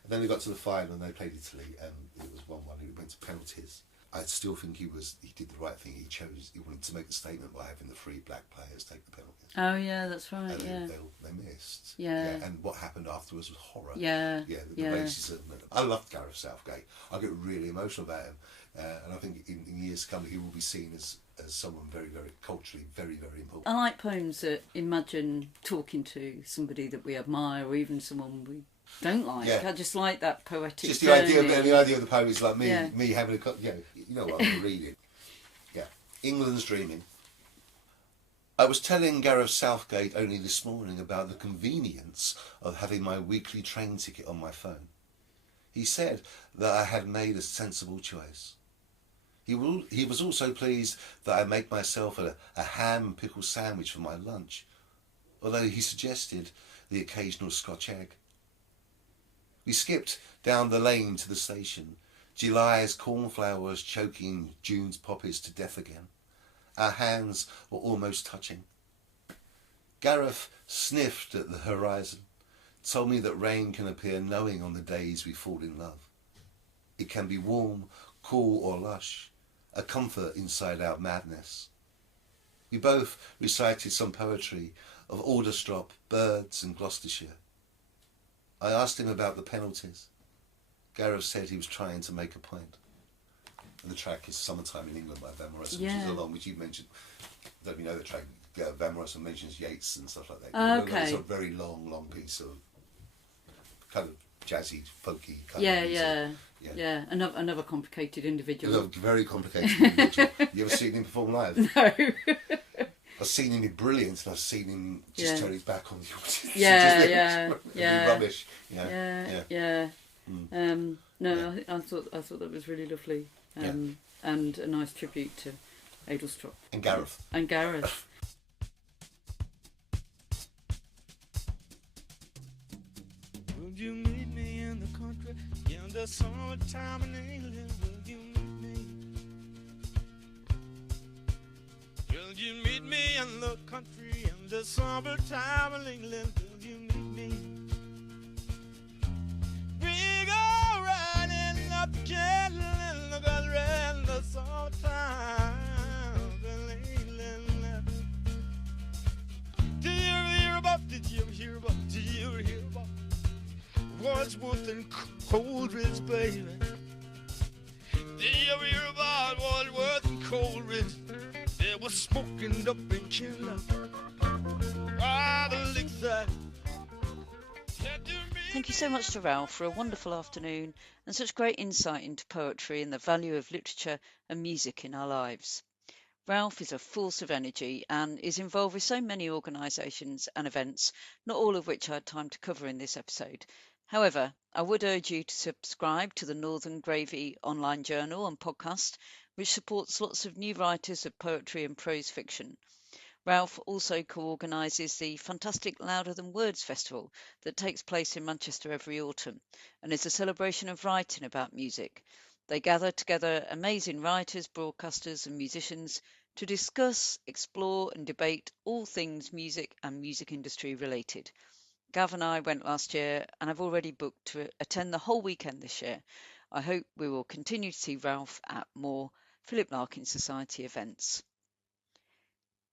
And then they got to the final and they played Italy, and it was 1-1. It went to penalties. I still think he did the right thing. He wanted to make a statement by having the 3 black players take the penalties. Oh yeah, that's right. And they missed. Yeah. And what happened afterwards was horror. Yeah. The racism. I loved Gareth Southgate. I get really emotional about him, and I think in years to come he will be seen as someone very, very culturally very, very important. I like poems that imagine talking to somebody that we admire, or even someone we don't like. I just like that poetic. Just the idea of the poem is like me having a you know what I'm reading. Yeah, England's Dreaming. I was telling Gareth Southgate only this morning about the convenience of having my weekly train ticket on my phone. He said that I had made a sensible choice. He was also pleased that I make myself a ham and pickle sandwich for my lunch, although he suggested the occasional Scotch egg. We skipped down the lane to the station, July's cornflowers choking June's poppies to death again. Our hands were almost touching. Gareth sniffed at the horizon, told me that rain can appear knowing on the days we fall in love. It can be warm, cool or lush, a comfort inside our madness. We both recited some poetry of Alderstrop, birds and Gloucestershire. I asked him about the penalties. Gareth said he was trying to make a point. And the track is Summertime in England by Van Morrison, which is along, which you mentioned. I don't know if you know the track. Van Morrison mentions Yeats and stuff like that. Oh, okay. It's a very long piece of kind of jazzy, folky kind of music. Yeah. Another complicated individual. Another very complicated individual. You ever seen him perform live? No. I've seen him in brilliance, and I've seen him just turn his back on the audience. Rubbish. No, I thought that was really lovely, and a nice tribute to Edelstrop and Gareth. Will you meet me in the country in the summertime in England? Will you meet me? Will you meet me in the country in the summertime in England? Will you meet me? summertime. Did you ever hear about Wadsworth and Coleridge, baby? Did you ever hear about Wadsworth and Coleridge? They were smoking up and killing up. Thank you so much to Ralph for a wonderful afternoon and such great insight into poetry and the value of literature and music in our lives. Ralph is a force of energy and is involved with so many organisations and events, not all of which I had time to cover in this episode. However, I would urge you to subscribe to the Northern Gravy online journal and podcast, which supports lots of new writers of poetry and prose fiction. Ralph also co-organises the fantastic Louder Than Words festival that takes place in Manchester every autumn and is a celebration of writing about music. They gather together amazing writers, broadcasters and musicians to discuss, explore and debate all things music and music industry related. Gav and I went last year and I've already booked to attend the whole weekend this year. I hope we will continue to see Ralph at more Philip Larkin Society events.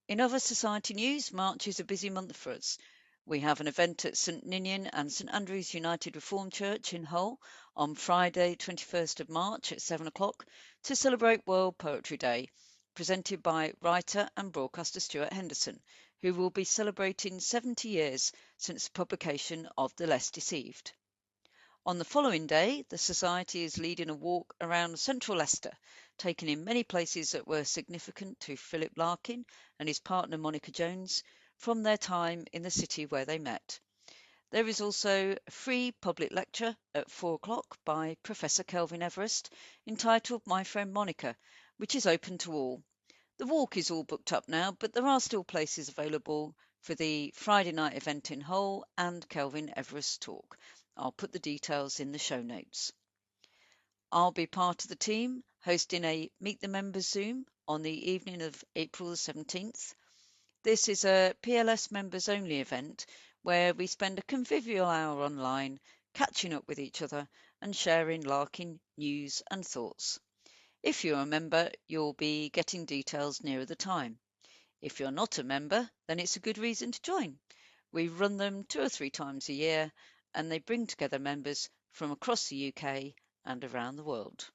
In other society news, March is a busy month for us. We have an event at St Ninian and St Andrew's United Reformed Church in Hull on Friday 21st of March at 7 o'clock to celebrate World Poetry Day, presented by writer and broadcaster Stuart Henderson, who will be celebrating 70 years since the publication of The Less Deceived. On the following day, the Society is leading a walk around central Leicester, taking in many places that were significant to Philip Larkin and his partner Monica Jones from their time in the city where they met. There is also a free public lecture at 4 o'clock by Professor Kelvin Everest entitled My Friend Monica, which is open to all. The walk is all booked up now, but there are still places available for the Friday night event in Hull and Kelvin Everest talk. I'll put the details in the show notes. I'll be part of the team hosting a Meet the Members Zoom on the evening of April the 17th. This is a PLS members only event where we spend a convivial hour online catching up with each other and sharing Larkin news and thoughts. If you're a member, you'll be getting details nearer the time. If you're not a member, then it's a good reason to join. We run them 2 or 3 times a year and they bring together members from across the UK and around the world.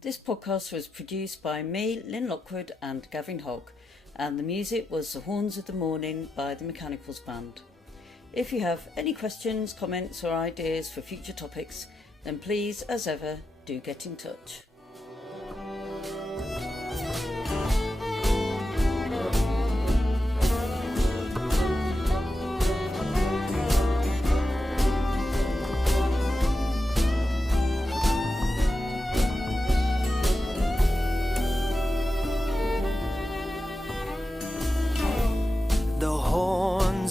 This podcast was produced by me, Lynn Lockwood and Gavin Hogg, and the music was The Horns of the Morning by the Mechanicals Band. If you have any questions, comments or ideas for future topics, then please, as ever, do get in touch.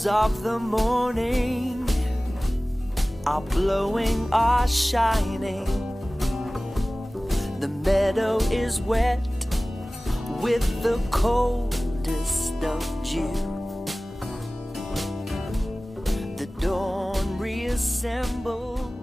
Of the morning are blowing, are shining. The meadow is wet with the coldest of dew. The dawn reassembles